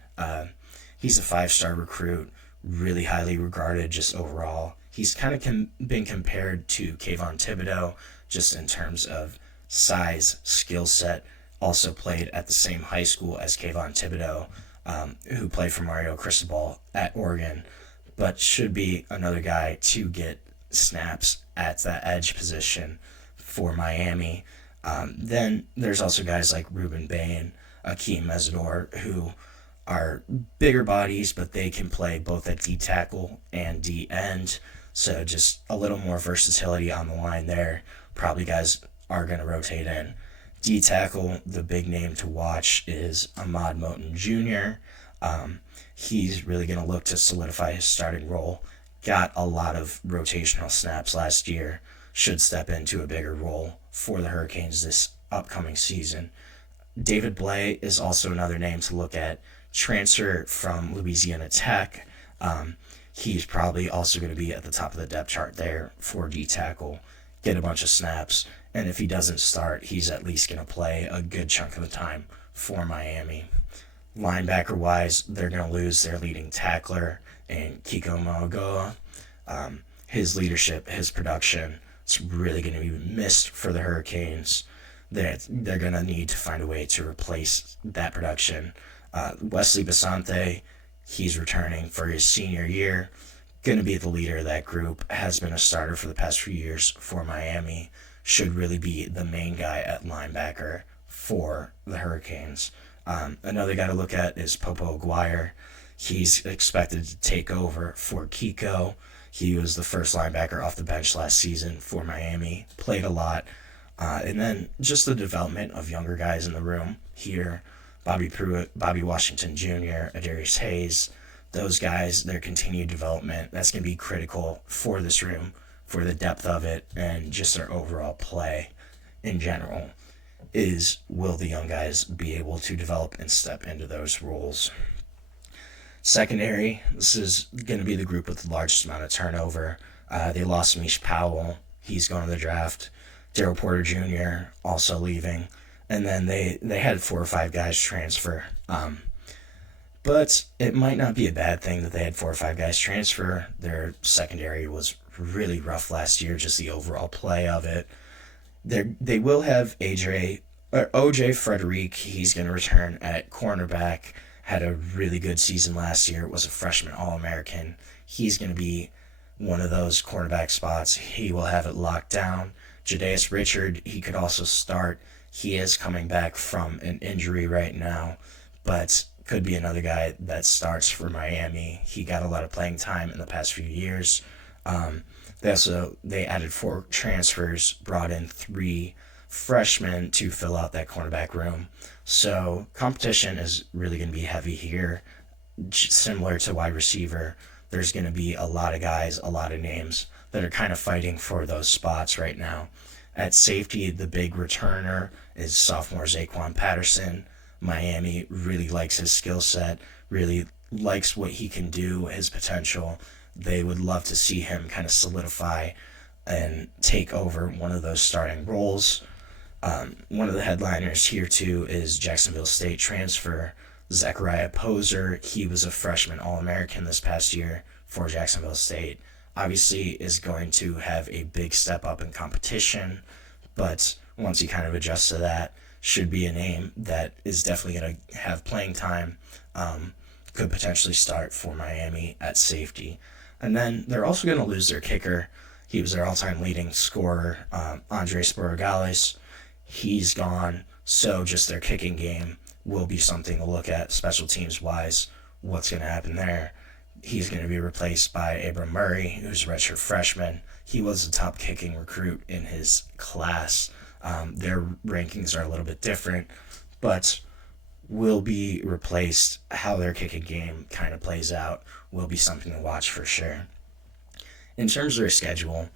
He's a 5-star recruit, really highly regarded just overall. He's kind of been compared to Kayvon Thibodeau just in terms of size, skill set. Also played at the same high school as Kayvon Thibodeau, who played for Mario Cristobal at Oregon, but should be another guy to get snaps at that edge position for Miami. Then there's also guys like Ruben Bain, Akeem Mesidor, who are bigger bodies, but they can play both at D tackle and D end. So just a little more versatility on the line there. Probably guys are going to rotate in. D tackle, the big name to watch is Ahmad Moten Jr. He's really going to look to solidify his starting role. Got a lot of rotational snaps last year. Should step into a bigger role for the Hurricanes this upcoming season. David Blay is also another name to look at. Transfer from Louisiana Tech. He's probably also going to be at the top of the depth chart there for D tackle. Get a bunch of snaps. And if he doesn't start, he's at least going to play a good chunk of the time for Miami. Linebacker-wise, they're going to lose their leading tackler in Kiko Mauigoa. His leadership, his production, it's really going to be missed for the Hurricanes. They're going to need to find a way to replace that production. Wesley Basante, he's returning for his senior year. Going to be the leader of that group. Has been a starter for the past few years for Miami. Should really be the main guy at linebacker for the Hurricanes. Another guy to look at is Popo Aguirre. He's expected to take over for Kiko. He was the first linebacker off the bench last season for Miami. Played a lot. And then just the development of younger guys in the room here. Bobby Pruitt, Bobby Washington Jr., Adarius Hayes. Those guys, their continued development, that's going to be critical for this room, for the depth of it, and just their overall play in general. Will the young guys be able to develop and step into those roles? Secondary, this is going to be the group with the largest amount of turnover. They lost Mish Powell. He's going to the draft. Daryl Porter Jr. also leaving. And then they had 4 or 5 guys transfer. But it might not be a bad thing that they had 4 or 5 guys transfer. Their secondary was really rough last year, just the overall play of it. They will have OJ Frederic. He's going to return at cornerback. Had a really good season last year. Was a freshman All-American. He's going to be one of those cornerback spots. He will have it locked down. Jadaeus Richard, he could also start. He is coming back from an injury right now, but could be another guy that starts for Miami. He got a lot of playing time in the past few years. They added 4 transfers, brought in 3 freshmen to fill out that cornerback room. So competition is really going to be heavy here. Similar to wide receiver, there's going to be a lot of guys, a lot of names that are kind of fighting for those spots right now. At safety, the big returner is sophomore Zaquan Patterson. Miami really likes his skill set, really likes what he can do, his potential. They would love to see him kind of solidify and take over one of those starting roles. One of the headliners here, too, is Jacksonville State transfer Zachariah Poser. He was a freshman All-American this past year for Jacksonville State. Obviously is going to have a big step up in competition, but once he kind of adjusts to that, should be a name that is definitely going to have playing time, could potentially start for Miami at safety. And then they're also going to lose their kicker. He was their all-time leading scorer, Andre Sporogales. He's gone, so just their kicking game will be something to look at special teams-wise, what's going to happen there. He's going to be replaced by Abram Murray, who's a redshirt freshman. He was the top kicking recruit in his class. Their rankings are a little bit different, but will be replaced. How their kicking game kind of plays out will be something to watch for sure. In terms of their schedule,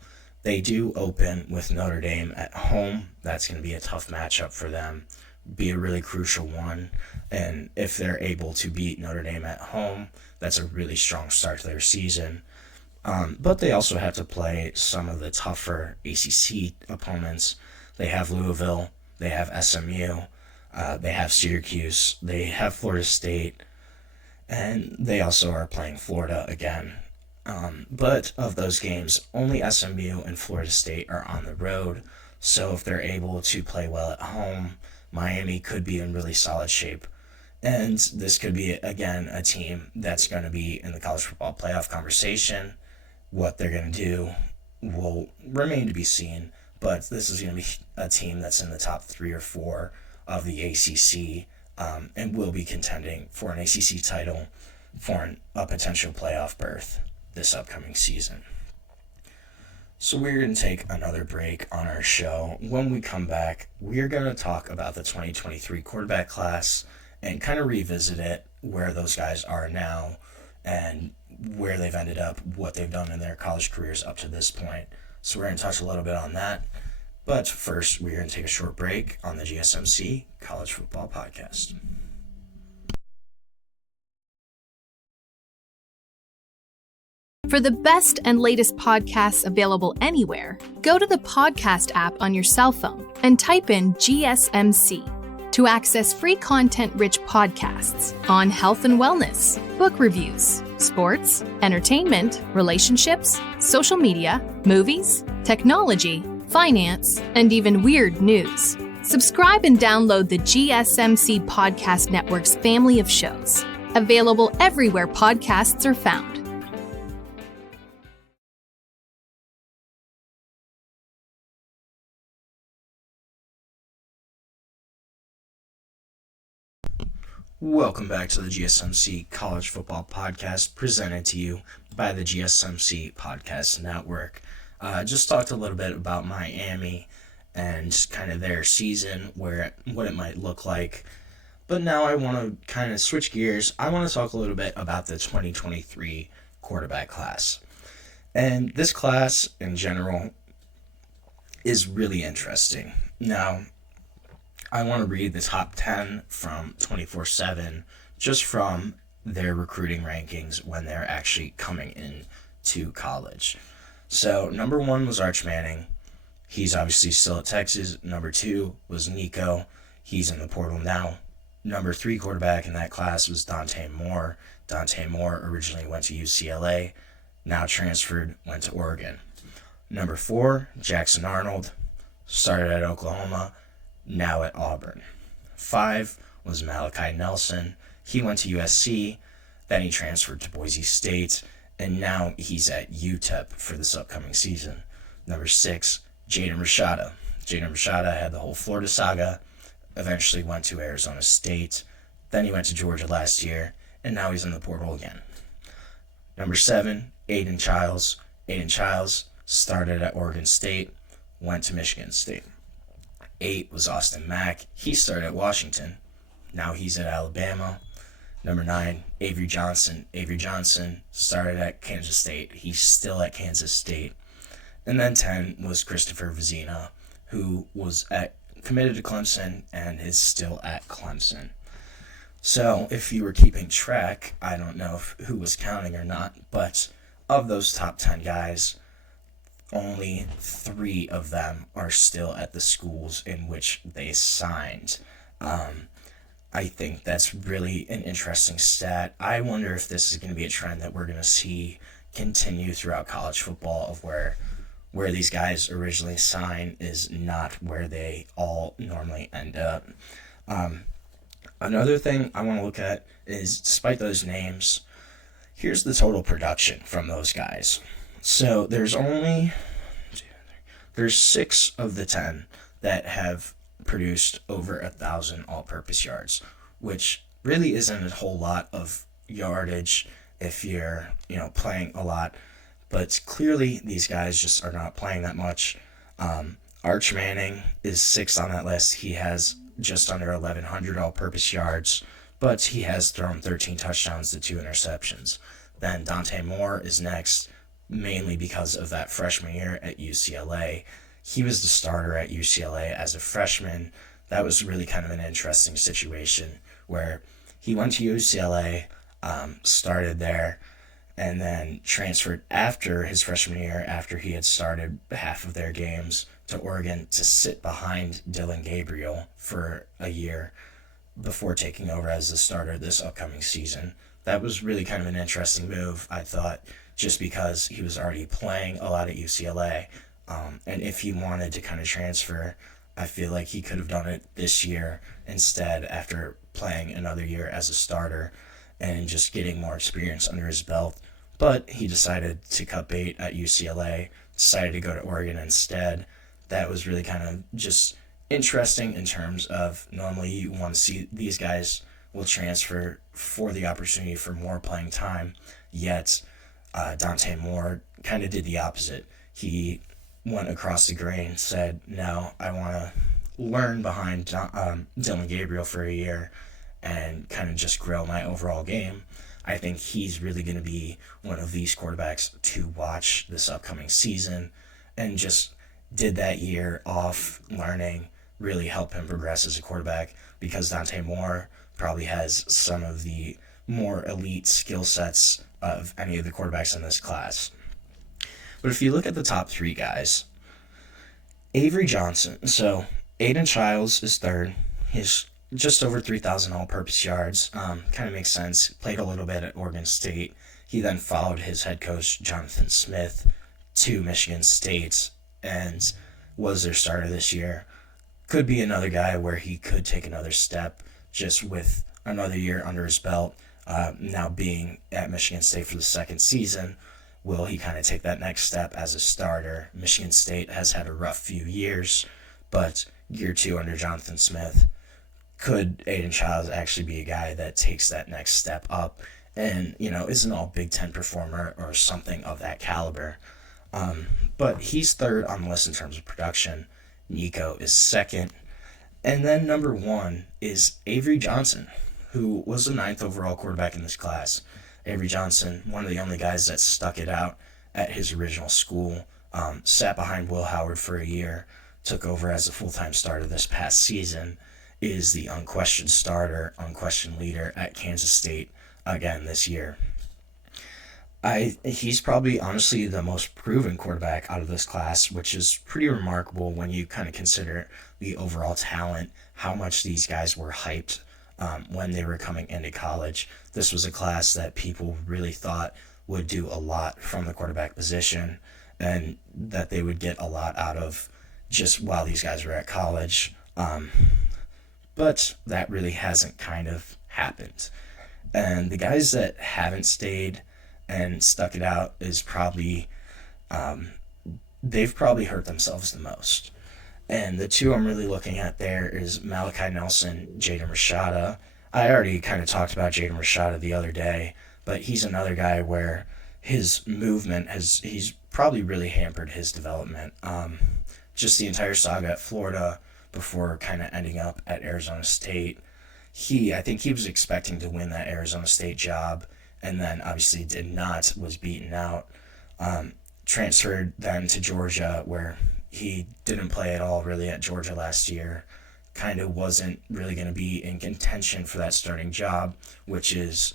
they do open with Notre Dame at home. That's going to be a tough matchup for them, be a really crucial one. And if they're able to beat Notre Dame at home, that's a really strong start to their season. But they also have to play some of the tougher ACC opponents. They have Louisville, they have SMU, they have Syracuse, they have Florida State, and they also are playing Florida again. But of those games, only SMU and Florida State are on the road. So if they're able to play well at home, Miami could be in really solid shape. And this could be, again, a team that's going to be in the college football playoff conversation. What they're going to do will remain to be seen. But this is going to be a team that's in the top 3 or 4 of the ACC, and will be contending for an ACC title for a potential playoff berth this upcoming season. So we're going to take another break on our show. When we come back, we're going to talk about the 2023 quarterback class and kind of revisit it, where those guys are now and where they've ended up, what they've done in their college careers up to this point. So we're going to touch a little bit on that. But first, we're going to take a short break on the GSMC College Football Podcast. For the best and latest podcasts available anywhere, go to the podcast app on your cell phone and type in GSMC to access free content-rich podcasts on health and wellness, book reviews, sports, entertainment, relationships, social media, movies, technology, finance, and even weird news. Subscribe and download the GSMC Podcast Network's family of shows, available everywhere podcasts are found. Welcome back to the GSMC College Football Podcast, presented to you by the GSMC Podcast Network. Just talked a little bit about Miami and kind of their season, what it might look like. But now I want to kind of switch gears. I want to talk a little bit about the 2023 quarterback class. And this class in general is really interesting. Now, I want to read the top 10 from 24/7, just from their recruiting rankings when they're actually coming in to college. So number 1 was Arch Manning. He's obviously still at Texas. Number 2 was Nico. He's in the portal now. Number 3 quarterback in that class was Dante Moore. Dante Moore originally went to UCLA, now transferred, went to Oregon. Number 4, Jackson Arnold, started at Oklahoma, now at Auburn. 5 was Malachi Nelson. He went to USC, then he transferred to Boise State, and now he's at UTEP for this upcoming season. Number 6, Jaydn Ott. Jaydn Ott had the whole Florida saga, eventually went to Arizona State, then he went to Georgia last year, and now he's in the portal again. Number 7, Aiden Childs. Aiden Childs started at Oregon State, went to Michigan State. 8 was Austin Mack. He started at Washington. Now he's at Alabama. Number 9, Avery Johnson. Avery Johnson started at Kansas State. He's still at Kansas State. And then 10 was Christopher Vizina, who was committed to Clemson and is still at Clemson. So if you were keeping track, I don't know who was counting or not, but of those top 10 guys, only 3 of them are still at the schools in which they signed. I think that's really an interesting stat. I wonder if this is going to be a trend that we're going to see continue throughout college football, of where these guys originally sign is not where they all normally end up. Another thing I want to look at is, despite those names, here's the total production from those guys. So there's 6 of the 10 that have produced over 1,000 all-purpose yards, which really isn't a whole lot of yardage if you're, playing a lot. But clearly these guys just are not playing that much. Arch Manning is 6th on that list. He has just under 1,100 all-purpose yards, but he has thrown 13 touchdowns to 2 interceptions. Then Dante Moore is next, mainly because of that freshman year at UCLA. He was the starter at UCLA as a freshman. That was really kind of an interesting situation where he went to UCLA, started there, and then transferred after his freshman year, after he had started half of their games, to Oregon to sit behind Dillon Gabriel for a year before taking over as the starter this upcoming season. That was really kind of an interesting move, I thought, just because he was already playing a lot at UCLA. And if he wanted to kind of transfer, I feel like he could have done it this year instead, after playing another year as a starter and just getting more experience under his belt. But he decided to cut bait at UCLA, decided to go to Oregon instead. That was really kind of just interesting in terms of, normally you want to see these guys will transfer for the opportunity for more playing time, yet Dante Moore kind of did the opposite. He went across the grain, said, no, I want to learn behind Dillon Gabriel for a year and kind of just grow my overall game. I think he's really going to be one of these quarterbacks to watch this upcoming season, and just did that year off learning really help him progress as a quarterback, because Dante Moore probably has some of the more elite skill sets of any of the quarterbacks in this class. But if you look at the top 3 guys, Avery Johnson, so Aiden Childs is 3rd. He's just over 3,000 all-purpose yards. Kind of makes sense. Played a little bit at Oregon State. He then followed his head coach, Jonathan Smith, to Michigan State and was their starter this year. Could be another guy where he could take another step just with another year under his belt. Now being at Michigan State for the 2nd season, will he kind of take that next step as a starter? Michigan State has had a rough few years, but year 2 under Jonathan Smith, could Aiden Childs actually be a guy that takes that next step up and, is an all Big Ten performer or something of that caliber? But he's 3rd on the list in terms of production. Nico is 2nd. And then number 1 is Avery Johnson, who was the 9th overall quarterback in this class. Avery Johnson, one of the only guys that stuck it out at his original school, sat behind Will Howard for a year, took over as a full-time starter this past season, is the unquestioned starter, unquestioned leader at Kansas State again this year. He's probably, honestly, the most proven quarterback out of this class, which is pretty remarkable when you kind of consider the overall talent, how much these guys were hyped when they were coming into college. This was a class that people really thought would do a lot from the quarterback position, and that they would get a lot out of just while these guys were at college. But that really hasn't kind of happened. And the guys that haven't stayed and stuck it out is probably, they've probably hurt themselves the most. And the 2 I'm really looking at there is Malachi Nelson, Jaden Rashada. I already kind of talked about Jaden Rashada the other day, but he's another guy where his movement he's probably really hampered his development. Just the entire saga at Florida before kind of ending up at Arizona State. I think he was expecting to win that Arizona State job, and then obviously did not, was beaten out. Transferred then to Georgia, where he didn't play at all really at Georgia last year. Kind of wasn't really going to be in contention for that starting job, which is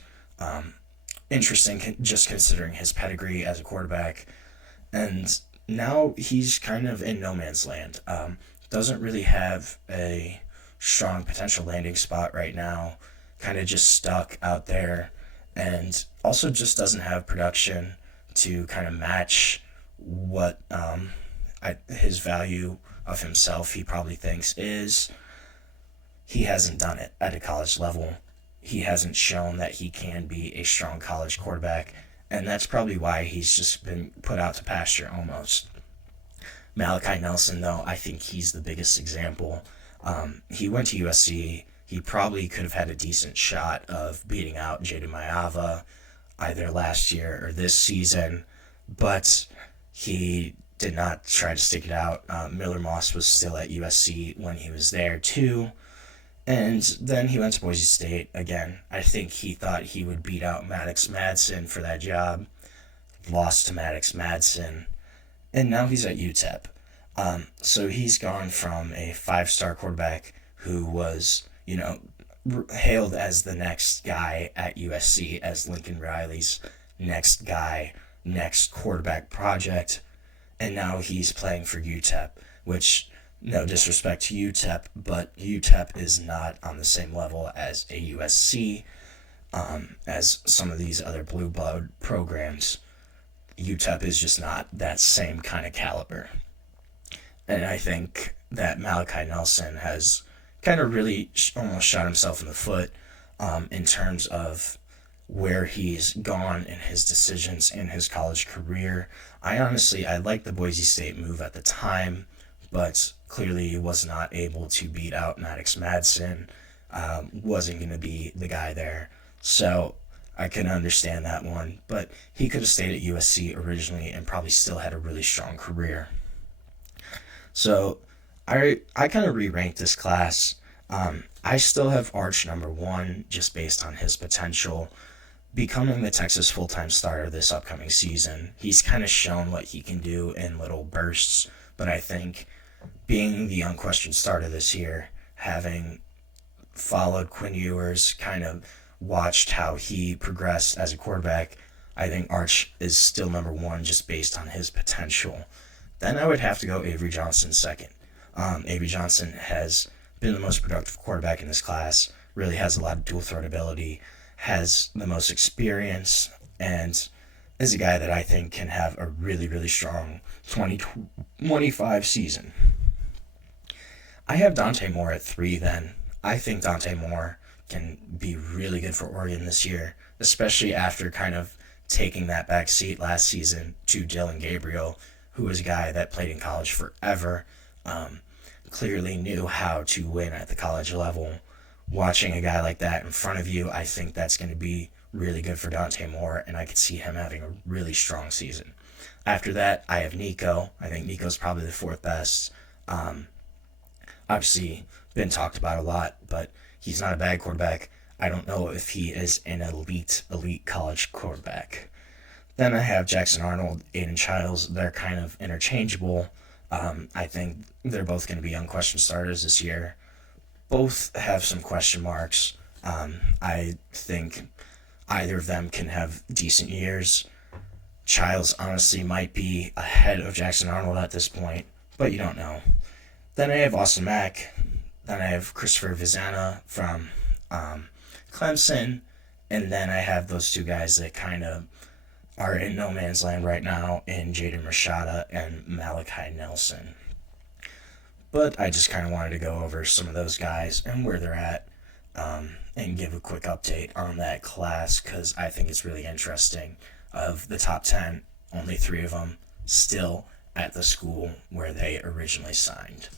interesting just considering his pedigree as a quarterback. And now he's kind of in no man's land. Doesn't really have a strong potential landing spot right now. Kind of just stuck out there, and also just doesn't have production to kind of match what his value of himself he probably thinks is. He hasn't done it at a college level. He hasn't shown that he can be a strong college quarterback, and that's probably why he's just been put out to pasture almost. Malachi Nelson, though, I think he's the biggest example. He went to USC. He probably could have had a decent shot of beating out Jaydn Ott either last year or this season, but he did not try to stick it out. Miller Moss was still at USC when he was there too, and then he went to Boise State again. I think he thought he would beat out Maddox Madsen for that job, lost to Maddox Madsen, and now he's at UTEP. So he's gone from a 5-star quarterback who was, hailed as the next guy at USC, as Lincoln Riley's next guy, next quarterback project, and now he's playing for UTEP, which, no disrespect to UTEP, but UTEP is not on the same level as a USC, as some of these other blue blood programs. UTEP is just not that same kind of caliber. And I think that Malachi Nelson has kind of really almost shot himself in the foot in terms of where he's gone in his decisions in his college career. I liked the Boise State move at the time, but clearly he was not able to beat out Maddox Madsen, wasn't going to be the guy there. So I can understand that one, but he could have stayed at USC originally and probably still had a really strong career. So I kind of re-ranked this class. I still have Arch number 1 just based on his potential becoming the Texas full-time starter this upcoming season. He's kind of shown what he can do in little bursts, but I think being the unquestioned starter this year, having followed Quinn Ewers, kind of watched how he progressed as a quarterback, I think Arch is still number 1 just based on his potential. Then I would have to go Avery Johnson second. Avery Johnson has been the most productive quarterback in this class, really has a lot of dual threat ability, has the most experience, and is a guy that I think can have a really, really strong 2025 season. I have Dante Moore at 3 then. I think Dante Moore can be really good for Oregon this year, especially after kind of taking that back seat last season to Dylan Gabriel, who was a guy that played in college forever, clearly knew how to win at the college level. Watching a guy like that in front of you, I think that's going to be really good for Dante Moore, and I could see him having a really strong season. After that, I have Nico. I think Nico's probably the 4th best. Obviously, been talked about a lot, but he's not a bad quarterback. I don't know if he is an elite college quarterback. Then I have Jackson Arnold, Aiden Childs. They're kind of interchangeable. I think they're both going to be unquestioned starters this year. Both have some question marks. I think either of them can have decent years. Childs honestly might be ahead of Jackson Arnold at this point, but you don't know. Then I have Austin Mack. Then I have Christopher Vizana from Clemson. And then I have those 2 guys that kind of are in no man's land right now in Jaden Rashada and Malachi Nelson. But I just kind of wanted to go over some of those guys and where they're at, and give a quick update on that class, because I think it's really interesting. Of the top 10, only 3 of them still at the school where they originally signed.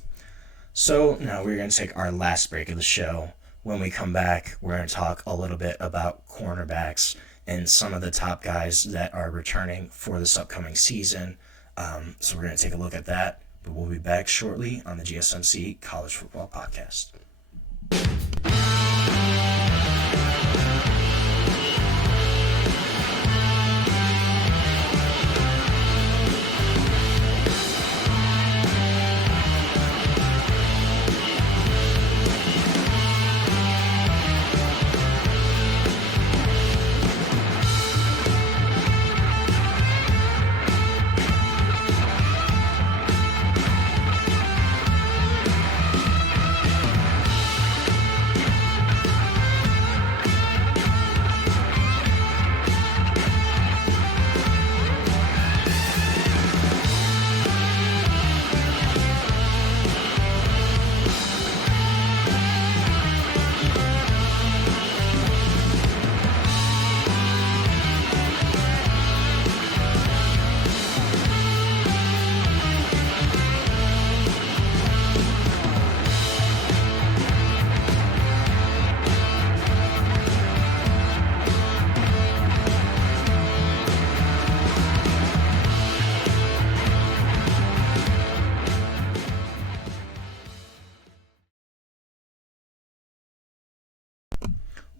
So now we're going to take our last break of the show. When we come back, we're going to talk a little bit about cornerbacks and some of the top guys that are returning for this upcoming season. So we're going to take a look at that, but we'll be back shortly on the GSMC College Football Podcast.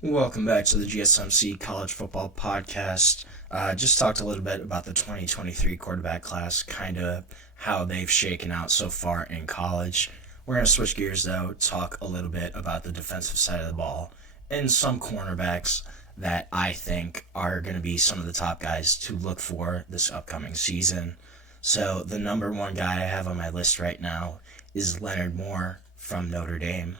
Welcome back to the GSMC College Football Podcast. Just talked a little bit about the 2023 quarterback class, kind of how they've shaken out so far in college. We're going to switch gears, though, talk a little bit about the defensive side of the ball and some cornerbacks that I think are going to be some of the top guys to look for this upcoming season. So the number one guy I have on my list right now is Leonard Moore from Notre Dame.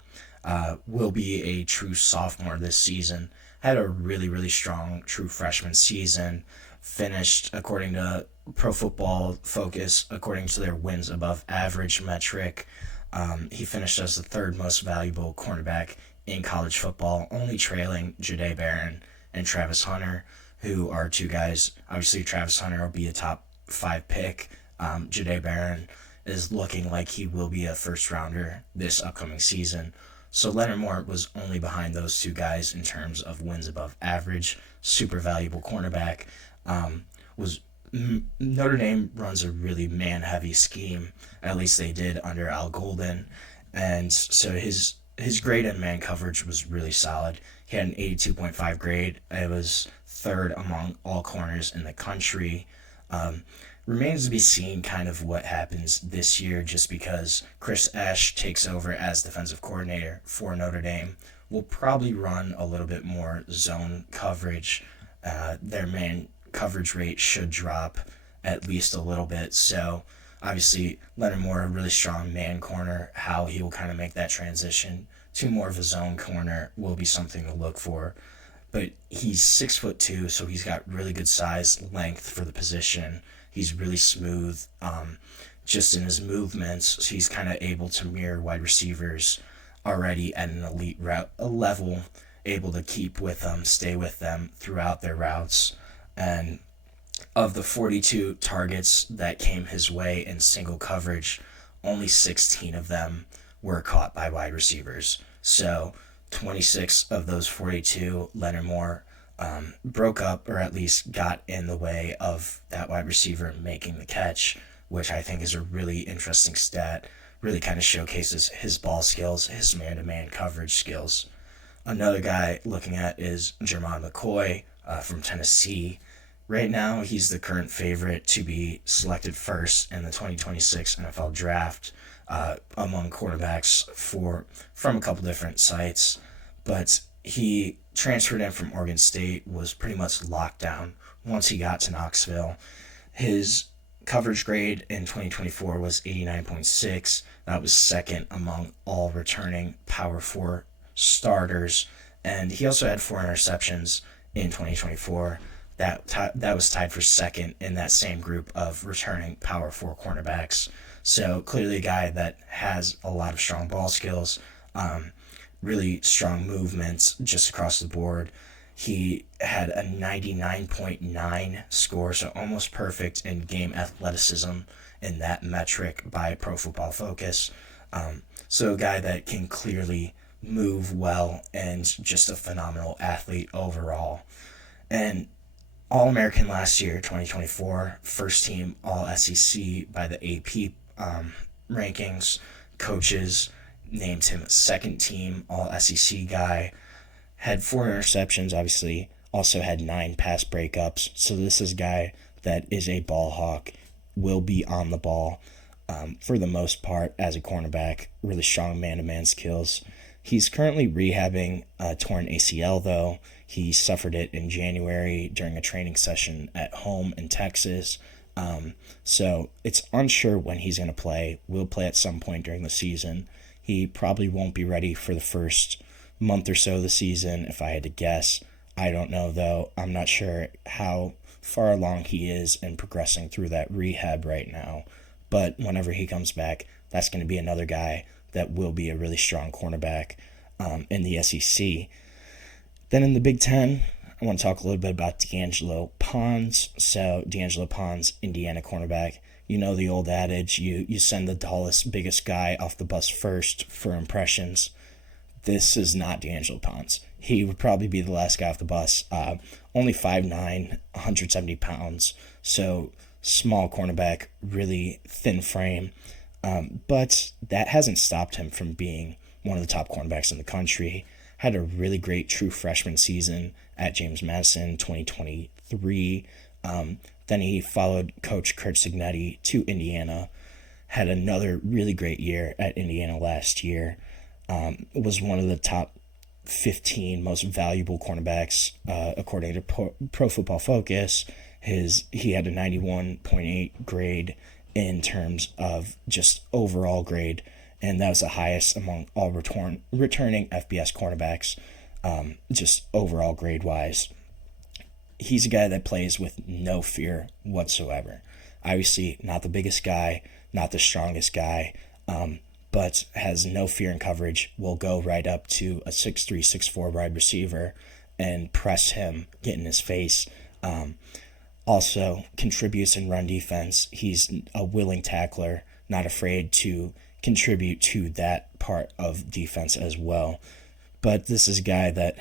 Will be a true sophomore this season. Had a really strong true freshman season. Finished, according to Pro Football Focus, according to their wins above average metric, he finished as the third most valuable cornerback in college football, only trailing Jahdae Barron and Travis Hunter, who are two guys. Obviously, Travis Hunter will be a top 5 pick. Jahdae Barron is looking like he will be a first rounder this upcoming season. So Leonard Moore was only behind those two guys in terms of wins above average. Super valuable cornerback. Notre Dame runs a really man-heavy scheme. At least they did under Al Golden. And so his grade in man coverage was really solid. He had an 82.5 grade. It was third among all corners in the country. Remains to be seen kind of what happens this year, just because Chris Ash takes over as defensive coordinator for Notre Dame. Will probably run a little bit more zone coverage. Their man coverage rate should drop at least a little bit. So obviously Leonard Moore, a really strong man corner. How he will kind of make that transition to more of a zone corner will be something to look for. But he's 6'2", so he's got really good size, length for the position. He's really smooth, just in his movements. So he's kind of able to mirror wide receivers already at an elite route level, able to keep with them, stay with them throughout their routes. And of the 42 targets that came his way in single coverage, only 16 of them were caught by wide receivers. So 26 of those 42, Leonard Moore broke up, or at least got in the way of that wide receiver making the catch, which I think is a really interesting stat. Really kind of showcases his ball skills, his man-to-man coverage skills. Another guy looking at is Jermon McCoy from Tennessee. Right now, he's the current favorite to be selected first in the 2026 NFL Draft among quarterbacks from a couple different sites. But he transferred in from Oregon State, was pretty much locked down once he got to Knoxville. His coverage grade in 2024 was 89.6. That was second among all returning Power 4 starters. And he also had 4 interceptions in 2024. That was tied for second in that same group of returning Power 4 cornerbacks. So clearly a guy that has a lot of strong ball skills, really strong movements just across the board. He had a 99.9 score, so almost perfect in game athleticism in that metric by Pro Football Focus. So a guy that can clearly move well and just a phenomenal athlete overall. And All-American last year, 2024, first team All-SEC by the AP rankings. Coaches named him second team All-SEC guy. Had 4 interceptions, obviously. Also had 9 pass breakups. So this is a guy that is a ball hawk, will be on the ball for the most part as a cornerback. Really strong man-to-man skills. He's currently rehabbing a torn ACL, though. He suffered it in January during a training session at home in Texas. So it's unsure when he's going to play. Will play at some point during the season. He probably won't be ready for the first month or so of the season, if I had to guess. I don't know, though. I'm not sure how far along he is in progressing through that rehab right now. But whenever he comes back, that's going to be another guy that will be a really strong cornerback in the SEC. Then in the Big Ten, I want to talk a little bit about D'Angelo Pons. So D'Angelo Pons, Indiana cornerback. You know the old adage, you send the tallest, biggest guy off the bus first for impressions. This is not D'Angelo Pons. He would probably be the last guy off the bus. Only 5'9", 170 pounds. So small cornerback, really thin frame. But that hasn't stopped him from being one of the top cornerbacks in the country. Had a really great true freshman season at James Madison 2023. Then he followed Coach Curt Cignetti to Indiana. Had another really great year at Indiana last year. Was one of the top 15 most valuable cornerbacks according to Pro Football Focus. He had a 91.8 grade in terms of just overall grade, and that was the highest among all returning FBS cornerbacks, just overall grade-wise. He's a guy that plays with no fear whatsoever. Obviously, not the biggest guy, not the strongest guy, but has no fear in coverage, will go right up to a 6'3", 6'4" wide receiver and press him, get in his face. Also contributes in run defense. He's a willing tackler, not afraid to contribute to that part of defense as well. But this is a guy that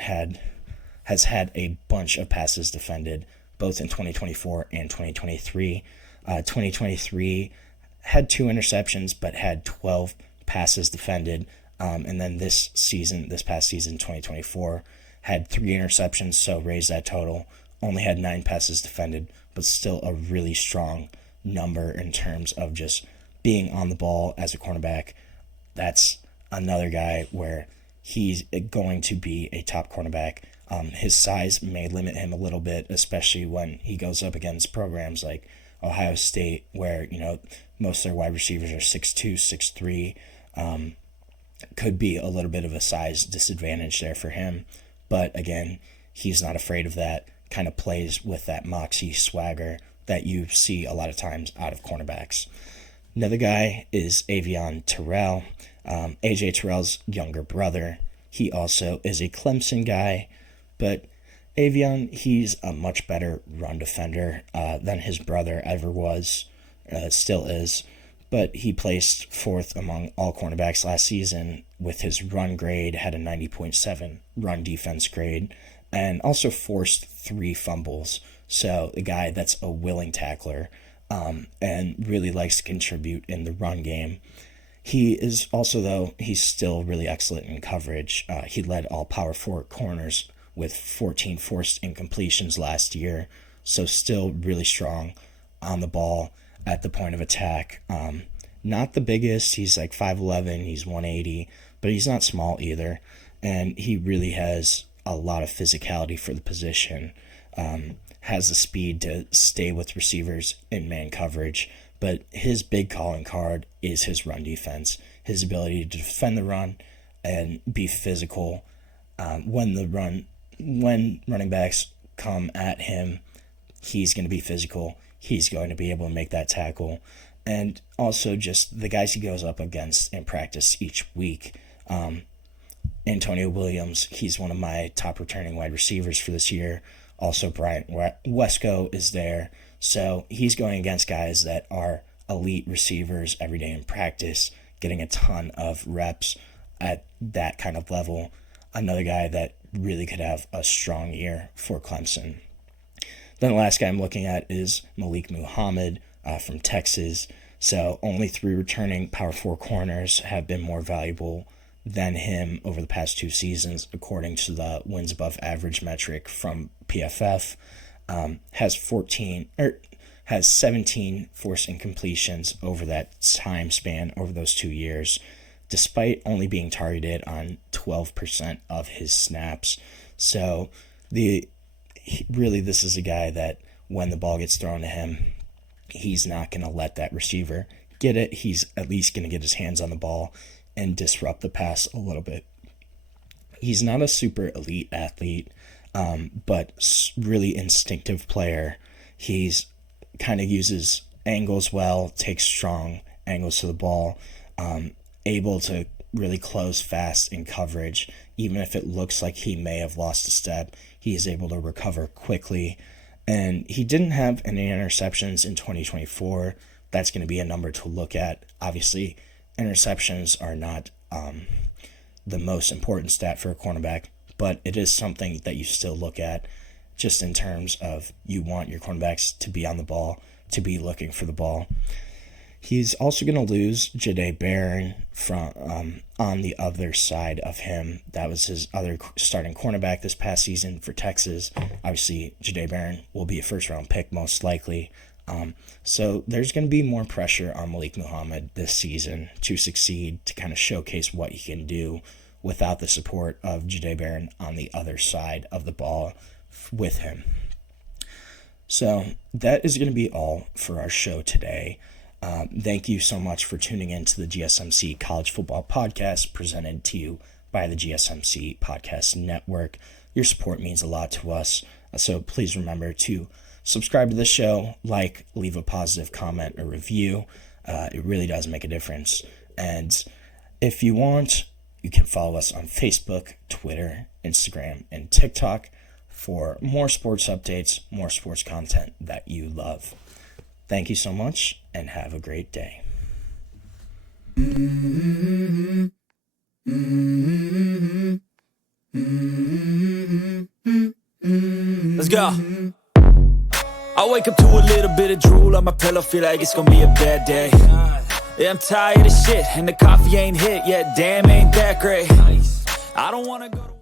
has had a bunch of passes defended, both in 2024 and 2023. 2023 had 2 interceptions, but had 12 passes defended. And then this past season, 2024, had 3 interceptions, so raised that total. Only had 9 passes defended, but still a really strong number in terms of just being on the ball as a cornerback. That's another guy where he's going to be a top cornerback. His size may limit him a little bit, especially when he goes up against programs like Ohio State, where most of their wide receivers are 6'2", 6'3". Could be a little bit of a size disadvantage there for him. But again, he's not afraid of that. Kind of plays with that moxie swagger that you see a lot of times out of cornerbacks. Another guy is Avion Terrell, AJ Terrell's younger brother. He also is a Clemson guy, but Avion, he's a much better run defender than his brother ever was, still is. But he placed 4th among all cornerbacks last season with his run grade, had a 90.7 run defense grade, and also forced 3 fumbles. So the guy that's a willing tackler and really likes to contribute in the run game. He is also, though, he's still really excellent in coverage. He led all Power 4 corners with 14 forced incompletions last year. So still really strong on the ball at the point of attack. Not the biggest. He's like 5'11", he's 180, but he's not small either. And he really has a lot of physicality for the position. Has the speed to stay with receivers in man coverage, but his big calling card is his run defense, his ability to defend the run and be physical. When running backs come at him, he's going to be physical. He's going to be able to make that tackle. And also just the guys he goes up against in practice each week. Antonio Williams, he's one of my top returning wide receivers for this year. Also, Bryant Wesco is there. So he's going against guys that are elite receivers every day in practice, getting a ton of reps at that kind of level. Another guy that really could have a strong year for Clemson. Then the last guy I'm looking at is Malik Muhammad from Texas. So only 3 returning Power 4 corners have been more valuable than him over the past 2 seasons, according to the wins above average metric from PFF. Has 17 forced incompletions over that time span over those 2 years, despite only being targeted on 12% of his snaps. So really this is a guy that when the ball gets thrown to him, he's not going to let that receiver get it. He's at least going to get his hands on the ball and disrupt the pass a little bit. He's not a super elite athlete, but really instinctive player. He's kind of uses angles well, takes strong angles to the ball, able to really close fast in coverage. Even if it looks like he may have lost a step, he is able to recover quickly. And he didn't have any interceptions in 2024. That's going to be a number to look at. Obviously, interceptions are not the most important stat for a cornerback, but it is something that you still look at just in terms of you want your cornerbacks to be on the ball, to be looking for the ball. He's also going to lose Jaydn Ott from on the other side of him. That was his other starting cornerback this past season for Texas. Obviously, Jaydn Ott will be a first-round pick most likely. So there's going to be more pressure on Malik Muhammad this season to succeed, to kind of showcase what he can do without the support of Jaydn Ott on the other side of the ball with him. So that is going to be all for our show today. Thank you so much for tuning in to the GSMC College Football Podcast, presented to you by the GSMC Podcast Network. Your support means a lot to us, so please remember to subscribe to the show, leave a positive comment or review. It really does make a difference. And if you want, you can follow us on Facebook, Twitter, Instagram, and TikTok for more sports updates, more sports content that you love. Thank you so much, and have a great day. Let's go. I wake up to a little bit of drool on my pillow, feel like it's gonna be a bad day. Yeah, I'm tired of shit, and the coffee ain't hit yet, damn, ain't that great. I don't wanna go to